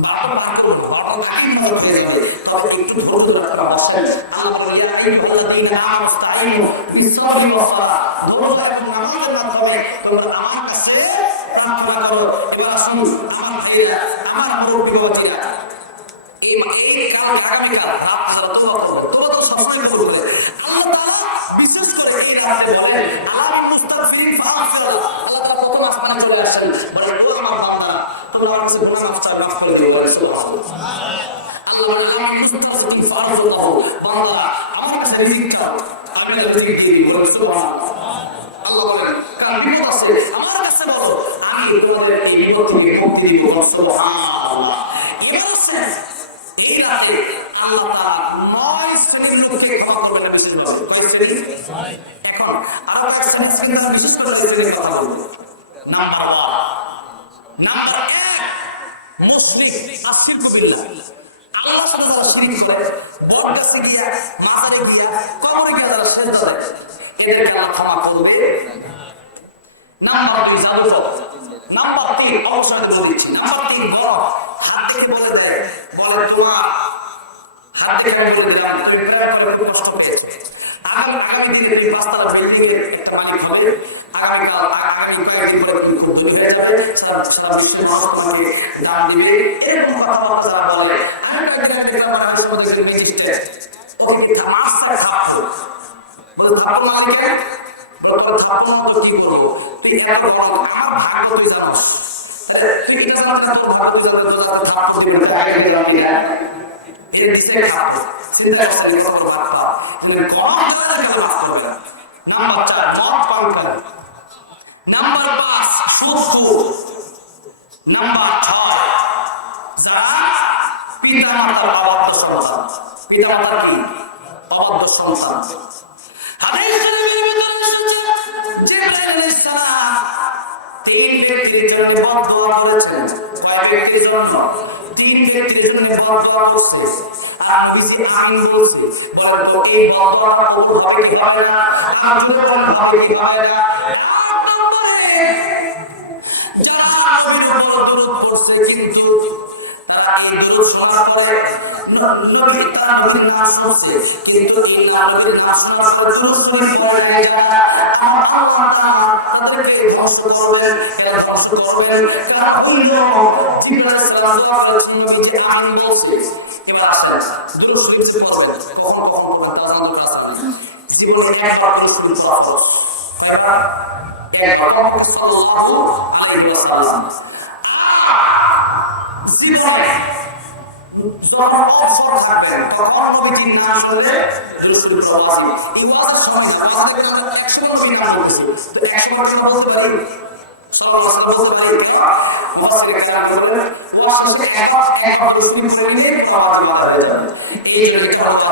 ভালো ভালো করবো ভালো খাই ভালো খেয়ে যাবে তবে একটু ধৈর্য রাখতে পারছেন আল্লাহ ইয়া আইয়ুহাল্লাযীনা আমানু বিসসাবরি ওয়াস সালাহ ধৈর্য এবং নামাজের মাধ্যমে তোমরা আমার কাছে প্রার্থনা করো ইয়া রাসূল আমার ভাইরা আমার মুরব্বি ভাইরা এই কারণে আপনারা তো সবসময় করতে আল্লাহ বিশেষ করে এই কাজে বলেন আল মুস্তাগফিরিন ফাগফিরুল্লাহ আল্লাহ তাআলা তোমার সামনে চলে আসেন বলেন ও আমার বান্দা তোমরা আমাকে গুনাহ মাফ করে দিও বলে সুবহানাল্লাহ আল্লাহ আমি মুস্তাগফিরিন ফাগফিরুল্লাহ বান্দা আমার কাছে রিজিক চাও আমি রিজিক দিই বলে সুবহানাল্লাহ আল্লাহ বলেন কারণ বিপদ আছে আমার কাছে বলো আমি তোমাদেরকে বিপদ থেকে মুক্তি দিব সুবহানাল্লাহ এই রাতে আল্লাহ তাআলা 9 শ্রেণীকে ক্ষমা করে দিয়েছেন কয় শ্রেণী এখন আল্লাহ কাছে শ্রেণী বিশেষ করে শ্রেণীর কথা বলবো নাম্বার বিসমিল্লাহ। আল্লাহর সাথে যারা শিরক করে, বট গাছে গিয়া, মাজারে গিয়া, কবরে গিয়া যারা সেজদা করে, এদেরকে আল্লাহ ক্ষমা করবে না। নাম্বার 2 জানতো, নাম্বার 3 অবসানে বলেছি, নাম্বার 3 বড় হাত থেকে বলে দেয়, বলে দোয়া হাত থেকে বলে দেয়, তুমি এটা করে খুব কষ্ট পেয়েছে। আগামী দিনে যে রাস্তাটা হয়ে গিয়ে একটা পানি হবে, আগামী কয়েকদিন পরে তুমি খুব জমি হয়ে যাবে, সারা বিশ্বের মানুষ তোমাকে দান দিবে, এরকম কথাবার্তা বলে। আমি কয়েকদিন দেখলাম আমার মধ্যে গিয়েছিলেন, ওকে কি রাস্তায় ছাড়ছো, বলে ছাড়ো না দেখেন, বলে ছাড়ো না তো কি বলবো, তুই এত বলো আমার ভাগ্য বিচার তুই এটা না তোর ভাগ্য বিচার ছাড়ো দিলে আগে গেলাম না এর সে ছাড়ো চিন্তা করতে কত ভালো তুমি কোন জায়গায় ভালো হবে। নাম্বার 4 নট কাউন্টার, নাম্বার 5 সুসু, নাম্বার 6 যারা পিতা মাতার অবাধ্য সন্তান, পিতা মাতার কি অবাধ্য সন্তান। হাদিসের ভিতরে জিবরাইল আলাইহিস সালাম 3 ব্যক্তির জন্য দোয়া করেছেন। কয় ব্যক্তির জন্য? 3 ব্যক্তির জন্য দোয়া করছে। আর বেশি আমি বলছি, বলেন তো এই দোয়াটা কবুল হবে কি হবে না? আর যদি বলেন হবে কি হবে না? যারা নবীর দোয়া করছে কিন্তু তারা এই দোয়া শোনার পরে নবীর নাম শুনছে, কিন্তু এই নবীর নাম শোনার পরে শুরু করে নাই, তারা আমার আল্লাহ তাআলা তাদেরকে ধ্বংস করবেন, এরা ধ্বংস করবেন। তারা হইল জিবরাইল আলাইহিস সালাম দোয়া করেছেন, নবীকে আমি বলছি। এবার আসেন দুটো সুযোগ করবেন, কখন কখন তার নাম আসবে জীবনে একবার মুসলিম দোয়া করো, একবার কখন সাল্লাল্লাহু আলাইহি ওয়াসাল্লাম জীবনে যখন অবসর থাকবেন তখন নবীজির নাম করে রাসূল সাল্লাল্লাহু আলাইহি ওয়াসাল্লাম ইবাদত সময় আমাদের জন্য 100 নবীর নাম বলেছিল, তো 100 বার বলতে পারি সাল্লাল্লাহু আলাইহি ওয়াসাল্লাম বলতে পারি মুহাদ্দিস কেরাম বলেন ওয়া হচ্ছে একবার মুসলিম হয়ে প্রমাণ মারা যাবে। এই একটা হচ্ছে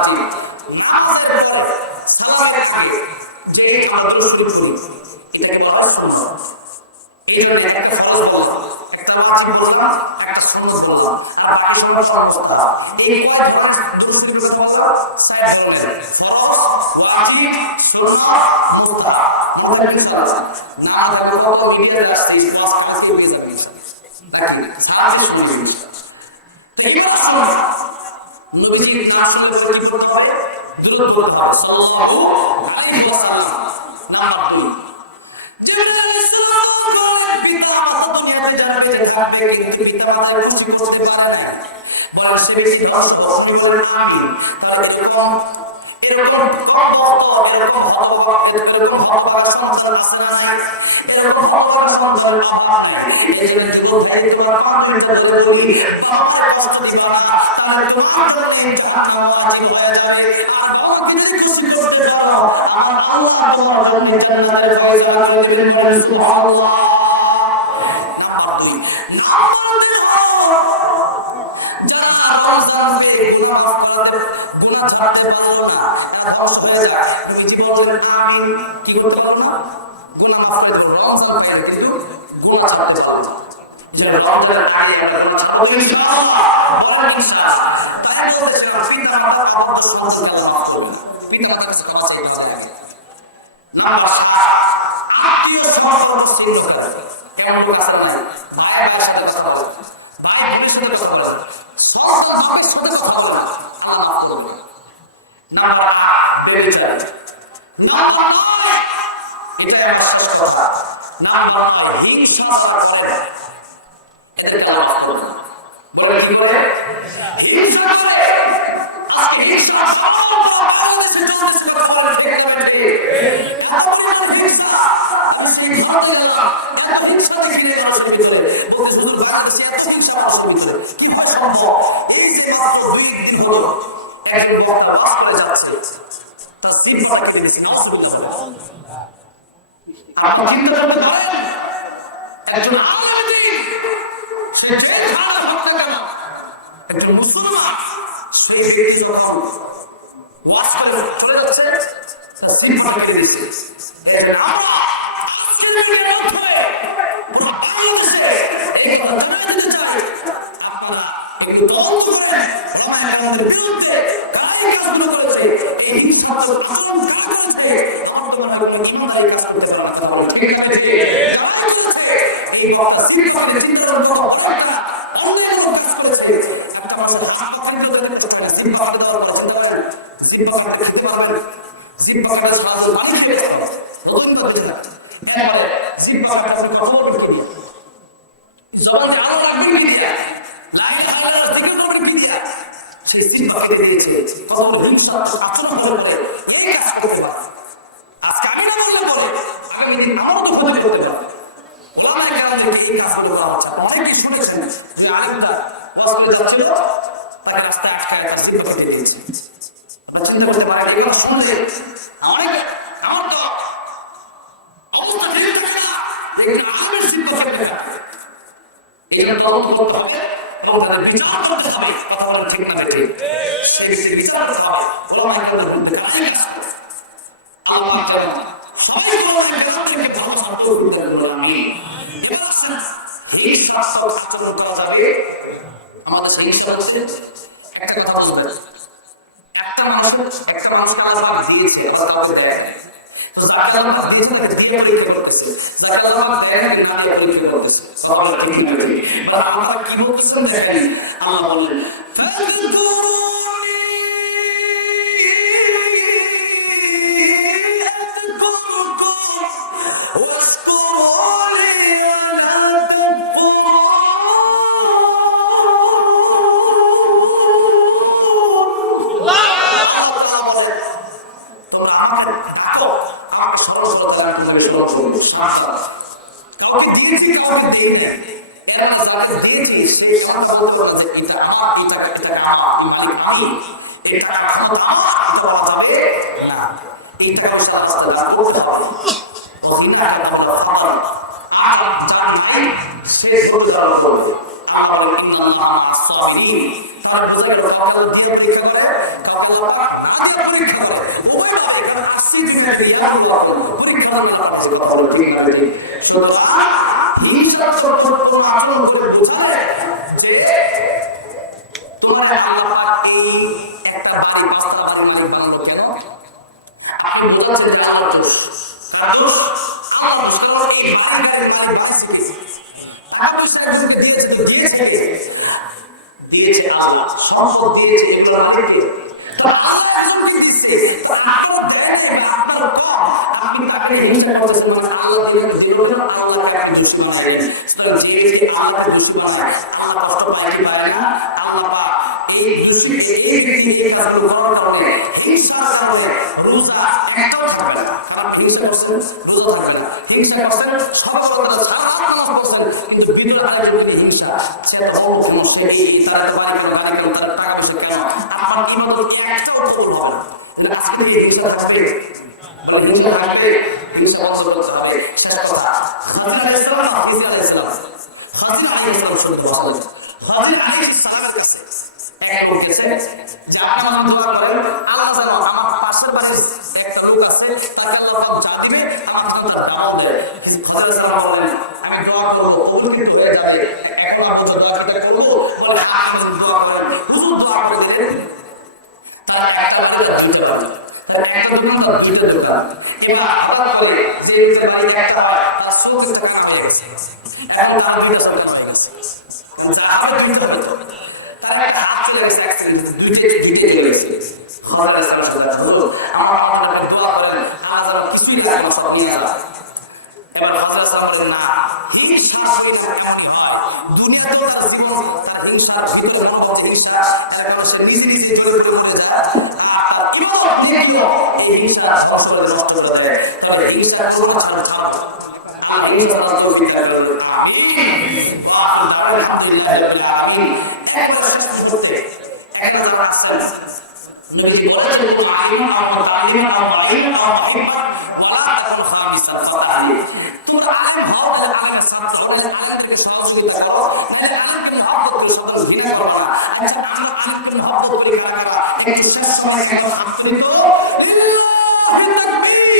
আমাদের পরে সালাতের আগে যে আমরা রাসূল করি এটা করার সুন্নাত। এই জন্য একটা ফলো বললাম, একটা পাঁচি বললাম, একটা সুন্নাত বললাম, আর পাঁচ নম্বর সর্বদা এই কয় ধরনের দুটি বললাম সাইড বলেন ওয়াজিব সুন্নাত মুতা মনে রাখবেন না হলে কত লিটার আসছে তোমার কাছে হয়ে যাবে দেখেন সাথে শুনুন। তো এবার আসুন নবীজির ট্রান্সলেট করে কি করতে পারে দুটো করতে হবে সাল্লাল্লাহু আলাইহি ওয়াসাল্লাম নাম্বার 2 এরকম এরকম বলে কি করে আপনার চিন্তা করতে পারেন একজন একজন মুসলমান সে ব্যক্তি যখন ওয়াজ করে চলে যাচ্ছে তার সিনেমা রেখে দিচ্ছে একটু বন্ধ করেন আমাদের বিরুদ্ধে কারাই কাজগুলো করেছে এই হিসাব আসল কারণে আমাদের ইমানদারি কাজ করতে পারছে ঠিক আছে এই কথা সিরিয়াসলি চিন্তা করতে হবে অনেক কাজ করেছে একটা মানুষ হাত পাকিয়ে ধরে নিতে পারে সিম্পল করে দেওয়ার কথা চিন্তা করেন সিম্পল করে দিতে পারবেন সিম্পল করে সাহায্য মাঝে পেয়ে যাবে নতুন তো চিন্তা এবারে সিম্পল করে খবর কি যখন আরো লাগবে দিতে লাইট আলাদা দিকে করে দিতে সেই সিম্পল করে দিয়েছে তখন হিংসা শাসন করতে এই কাজ করতে পারে আজকে আমি না বললে পরে আগামী দিন আমারও তো ক্ষতি করতে পারে ওলামায়ে কেরাম এই কাজগুলো করা হচ্ছে অনেক কিছু শুনেছেন যে আলিমরা ওয়াজ করে যাচ্ছিল তার রাস্তায় আটকায় একটা সিম্পল করে দিয়েছে আমরা চিন্তা করতে পারি এবার শুনলে অনেক আমার তো অবস্থা ঠিক থাকে না দেখেন আমি সিম্পল করে দেখা এখানে তদন্ত করতে হবে এবং তাদের বিচার করতে হবে কথা বলা ঠিক না ঠিক সেই বিচার করতে হবে ওলামায়ে কেরাম বলতে আল্লাহ কেন সবাই বলেন কেরামকে ভালো ছাত্র বিচার করবেন আমি এই শাস্ত্র ছাত্র করা যাবে আমাদের সেই ইচ্ছা হচ্ছে একটা কথা বলতে একটা মানুষকে আল্লাহ দিয়েছে আল্লাহ কাউকে দেয় তো যাকে আল্লাহ দিয়েছে তাকে দিয়ে দিতে করতেছে যাকে আল্লাহ দেয় না না দিয়ে দিতে করতেছে সবাই ঠিক না ঠিক আর আমরা কি বলতেছেন দেখেন আল্লাহ বললেন কাউকে দিয়েছি কাউকে দিয়ে দেয় এরা যাকে দিয়েছি সে সংখ্যা বলতে পারে যে এটা আমার এটা আমার আমি এটা আমার হবে না এটা করতে হবে ও এটা হবে আর যার নাই সে ধরে ধারণ করবে আমরা বলি ইন্নাল্লাহ আস-সাবিরিন তার বোঝার কথা দিয়ে দিয়ে বলে কাউকে কথা আজকে পরীক্ষা করে ওই বলে কারণ আসি দিনে ইলাহ আল্লাহ পরীক্ষা করা হবে কথা বলে ঠিক না ঠিক সুতরাং হিংসা ছোট আগুন করে বোঝায় যে তোমার আল্লাহ এই একটা বাড়ি বাড়া বাড়ি কেন আপনি বোঝাচ্ছেন যে আল্লাহ দোষ দোষ আল্লাহ যখন এই বাড়ি দিয়েছে আল্লাহ সম্পদ দিয়েছে এগুলো মালিককে আল্লাহ যদি দিচ্ছে আপনার দেয় আপনার কম আপনি তাকে হিংসা করতে মানে আল্লাহ যে বলেন আল্লাহকে আপনি দুশমন বানাইলেন যে আল্লাহকে দুশমন বানায় আল্লাহ কত পাই পারে না আল্লাহ এই দুশি এই ব্যক্তি এই কাজগুলো করার কারণে হিংসার কারণে রোজা একটাও থাকবে না কারণ হিংসা করছেন রোজা থাকবে না হিংসা করছেন সব করতে আল্লাহ বলছেন কিন্তু বিদ্যুৎ আদায় করতে হিংসা সে হোক সে এই তার বাড়ি তার টাকা পয়সা কেন আপনার কি মতো একটাও করবো হবে আজকে দিয়ে হিংসা থাকবে বলে হিংসা থাকবে হিংসা বন্ধ করতে হবে সেটা কথা খাদিজা আলাইহিস সালাম খাদিজা আলাইহিস সালাম খাদিজা আলাইহিস সালামের কাছে এক বলতেছে যে আপনার নাম দোয়া করেন আল্লাহ তাআলা আমার পাশের বাড়ির একটা লোক আছে তাকে আল্লাহ যা দিবে আমার হাতটা দাও দেয় খাদিজা সালাম বলেন আমি দোয়া করব উপকৃত হয়ে যাবে এখন আপনি দোয়া করব বলে আপনি দোয়া করেন পুরো দোয়া করে তারা একটা করে দিতে পারে তারা একটা দিন তার দিতে দোকান এবার হঠাৎ করে যে যে মালিক একটা হয় তার সবজি টাকা হয়ে গেছে এখন তার ভিতরে আমাদের ভিতরে তারা একটা হাত চলে গেছে দুইটে চলে গেছে খবরটা জানা হলো আমার দোয়া করেন আর কিছুই লাগবে সব নিয়ে আলা এবার হযরত সাল্লাল্লাহু না হিংসাকে কাটি হয় দুনিয়া জোড়া জীবন তার হিংসার ভিতরে কোনো হিংসা এবং সে নিজে করে যায় আর কিভাবে নিয়ে গিয়ে এই হিংসা অসলের মতো ধরে তবে হিংসা কোনো কথা ছাড়া আমি এই কথা বলতে চাই আলহামদুলিল্লাহ রাব্বিল আলামিন একবার শেষ করতে একবার আসেন যদি বলে যে আলিম আমার আলিম আমার আলিম আমার ওয়ালা তার খামিসা সালালি তো আলিম হওয়া আলিম সালাত বলে আলিমকে সহযোগিতা করো তাহলে আলিমকে হক করে সহযোগিতা করো না আচ্ছা আমরা আলিমকে হক করে কাটা এই শেষ সময় এখন আন্তরিক লিল্লাহি তাকবীর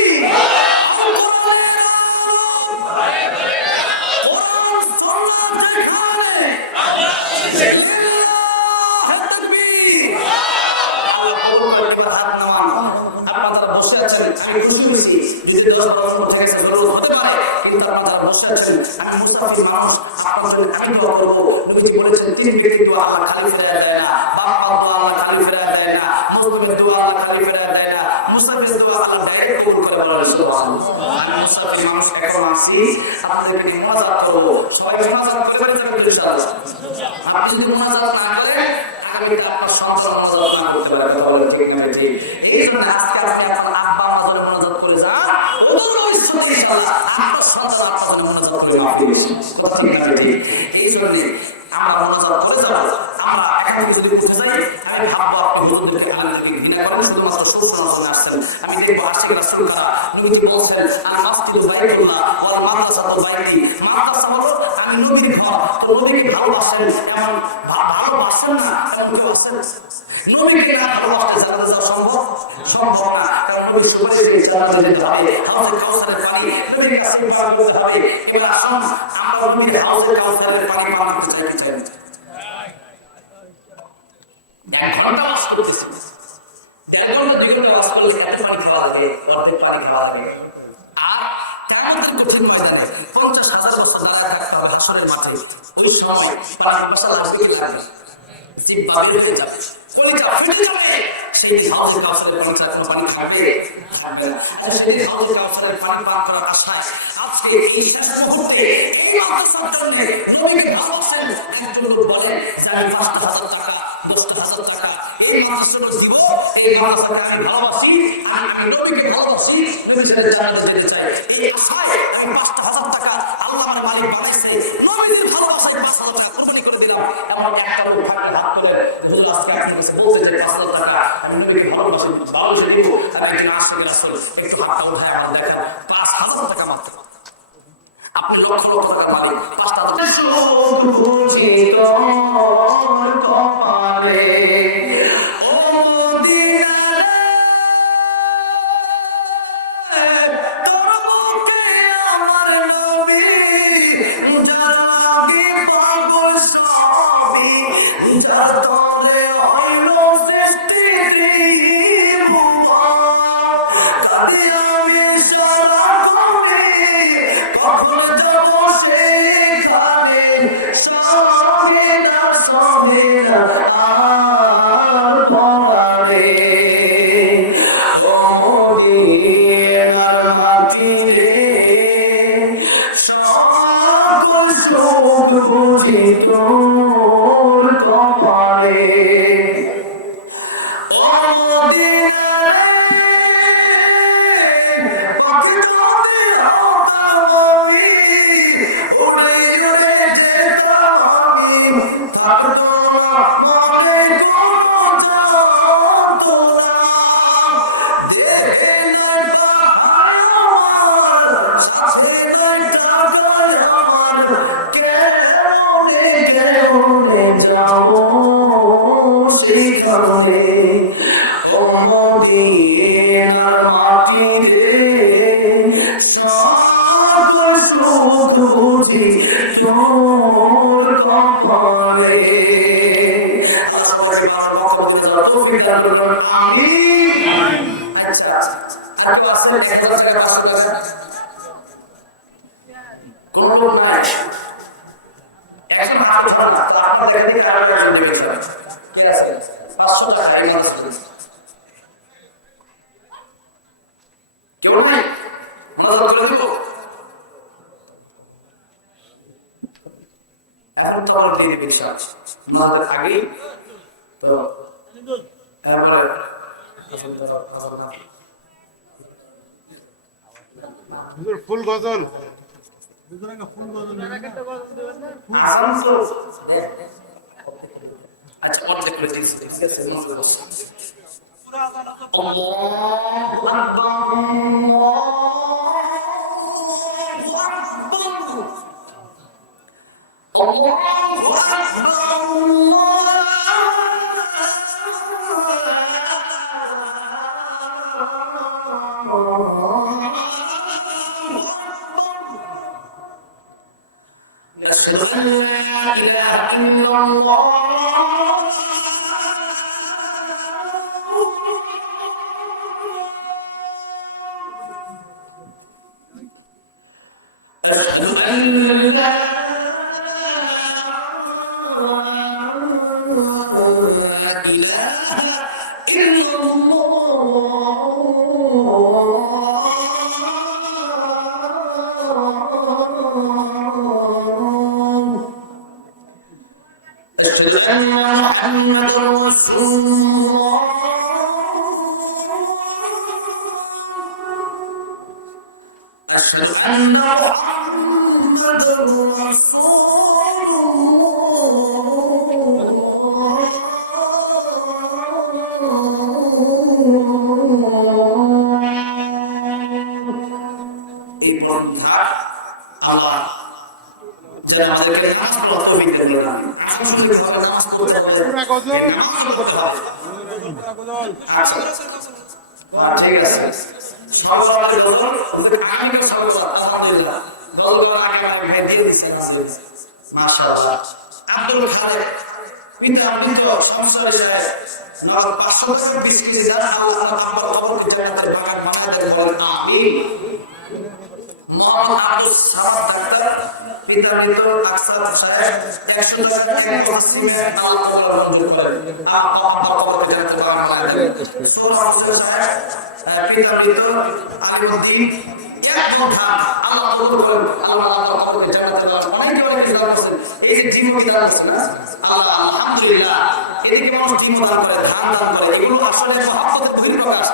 আপনারা বসে আছেন, আমি খুশি হয়েছি, যদি হতে পারে, কিন্তু আপনারা বসে আছেন, আমি মুস্তাফি মানুষ, আপনাদের আমি দোয়া করবো। নবী বলেছেন 3 ব্যক্তি দোয়া আল্লাহ খালি ফেরায় দেয় না, বাপ আল্লাহ খালি ফেরায় দেয় না, মুরব্বির দোয়া আল্লাহ খালি ফেরায় দেয় না, মুস্তাফির দোয়া আল্লাহ ডাইরেক্ট কবুল করে বলেন সুবহানাল্লাহ। আমি মুস্তাফি মানুষ এখন আসি, আপনাদেরকে মুনাজাত করবো, সবাই মুনাজাত করবেন ইনশাআল্লাহ। আপনি যদি মুনাজাত না করেন আগামীতে আপনার সংসার মুনাজাত না করতে পারবে, বলেন ঠিক না ঠিক? এই জন্য আজকে আপনি আপনার আব্বা আম্মাদের মুনাজাত করে যান, ইনশাআল্লাহ আপনার সংসার আপনার মুনাজাত করে মাফ দিবেন, কথা ঠিক না ঠিক? এই জন্য আমরা মুনাজাত করে যাব। আমরা এখন যদি বুঝে যাই, আমি ভাববো আপনি বন্ধুদেরকে আলোচনা দিনা করেন, তোমার সুবহানাল্লাহ আসছেন, আমি দেখবো আশিক রাসূলুল্লাহ নবী বলেন আর মাসজিদুল বাইতুল্লাহ ওয়াল মাদ্রাসাতুল বাইতি, মাদ্রাসা হলো আমি নবীর ঘর, তো নবীকে ভালোবাসেন, এমন ভালোবাসেন না এমন ভালোবাসেন, নবীকে না ভালোবাসতে জানা যাওয়া সম্ভব না, কারণ নবী সবাইকে জানা যেতে হবে, আমাদের কাউসারের পানি নবীর কাছে পান করতে হবে। এবার আসুন আমরা নবীকে হাউজের কাউসারের পানি পান করতে চাইছেন, এক ঘন্টা বাস করতেছি, 1.5 ঘন্টা 2 ঘন্টা বাস করলে এত পানি খাওয়া লাগে, অর্ধেক পানি খাওয়া লাগে। আর কেমন কিন্তু কঠিন ময়দানে 50,000 বছর লাগা হাসরের মাঠে ওই সময় পানি বসা হয়ে থাকে, জিভ বাড়িয়ে যাবে, কলিজা ফেটে যাবে, সেই হাউজে কাউসারের পানি থাকবে থাকবে না। আর সেই হাউজে কাউসারের পানি পান করার আশায় আজকে এই শেষ মুহূর্তে এই মাদ্রাসার জন্য নবীকে ভালোবাসেন, একজন লোক বলেন যে আমি 5,000 টাকা 10,000 টাকা এই মাদ্রাসার দিব, এই মাদ্রাসাকে আমি ভালোবাসি, আমি নবীকে ভালোবাসি, নবীর সাথে জান্নাতে যেতে চাই, এই আশায় আমি 5,000 টাকা আল্লাহ আমার মালিক বানাইছে, নবীর ভালোবাসায় 5,000 টাকা কবুল করে দিলাম। এমন একটা লোক ভাগে ভাগ করে বলল আজকে আপনি বলতে যে 5,000 টাকা আমি নবীকে ভালোবাসি, ভালোবাসে দিব, তাহলে না আসলে আসলে একটু হাত উঠায় আমাদের দেখা 5,000 টাকা মাত্র আপনি লক্ষ লক্ষ টাকা পাবেন, 5,000 সুখ বুঝি তোর কপালে ও মদিনা তোর বুকে আমার নবী জাগে পাগল সবই যার তলে হইল সৃষ্টি ভুবন তাতে আমি সারা করি কখন যাব সেখানে সঙ্গে না আর পরে ও মদিনার মাটি রে সকল সুখ বুঝি তোর কপালে ও মদিনা উড়ে উড়ে যেতাম আমি, থাকতো মনে কোনো যন্ত্রণা, দেখে যায় পাহাড় আমার, সাথে যায় টাকায় আমার, কেমনে যাবো সেখানে ও মদিনার মাটি রে সকল সুখ বুঝি তোর কপালে। কোন লোক নাই এখন হাতে ধর না, তো আপনার দেখে কারো কারো দিবে কি আছে 500 টাকা এই মাসে কেউ নাই, আমরা তো বলে দেবো এখন তো আমার দিকে বিশ্বাস আমাদের আগেই তো ফুল গজল আচ্ছা অর্ধেক করে দিচ্ছি أشهد أن لا إله إلا الله أشهد أن محمد رسول Allah jangan mereka kasih waktu kita dalam. Aku sudah berkata Pura gozol. ঠিক আছে সবাই বলুন ওদের আমিও সবাই আলহামদুলিল্লাহ দলগুলো আগে ভাই দিয়ে দিয়েছেন মাশাআল্লাহ আব্দুল খালেক কিন্তু আমি তো সমস্যা হয়ে যায় না 500 টাকা বেশি দিয়ে যারা আল্লাহ তাআলা খবর দিতে আমাদের ভাই মাথায় বলেন আমিন মোহাম্মদ আব্দুল সালাম ডাক্তার পিতামিত আকসার সাহেব 100 টাকা দিয়ে ওসিলে আল্লাহ তাআলা মঞ্জুর করেন আপনারা খবর দিতে আমাদের সোনা আব্দুল সাহেব পিতামিত আলিমুদ্দিন এক ঘন্টা আল্লাহ কবুল করেন আল্লাহ খবর দিতে আমাদের অনেক অনেক দান করেন এই যে জিম্মতি দান করেন না আল্লাহ আলহামদুলিল্লাহ এই যে কোন জিম্মতি দান করে ধান দান করে এগুলো আসলে মহব্বতের বহির্প্রকাশ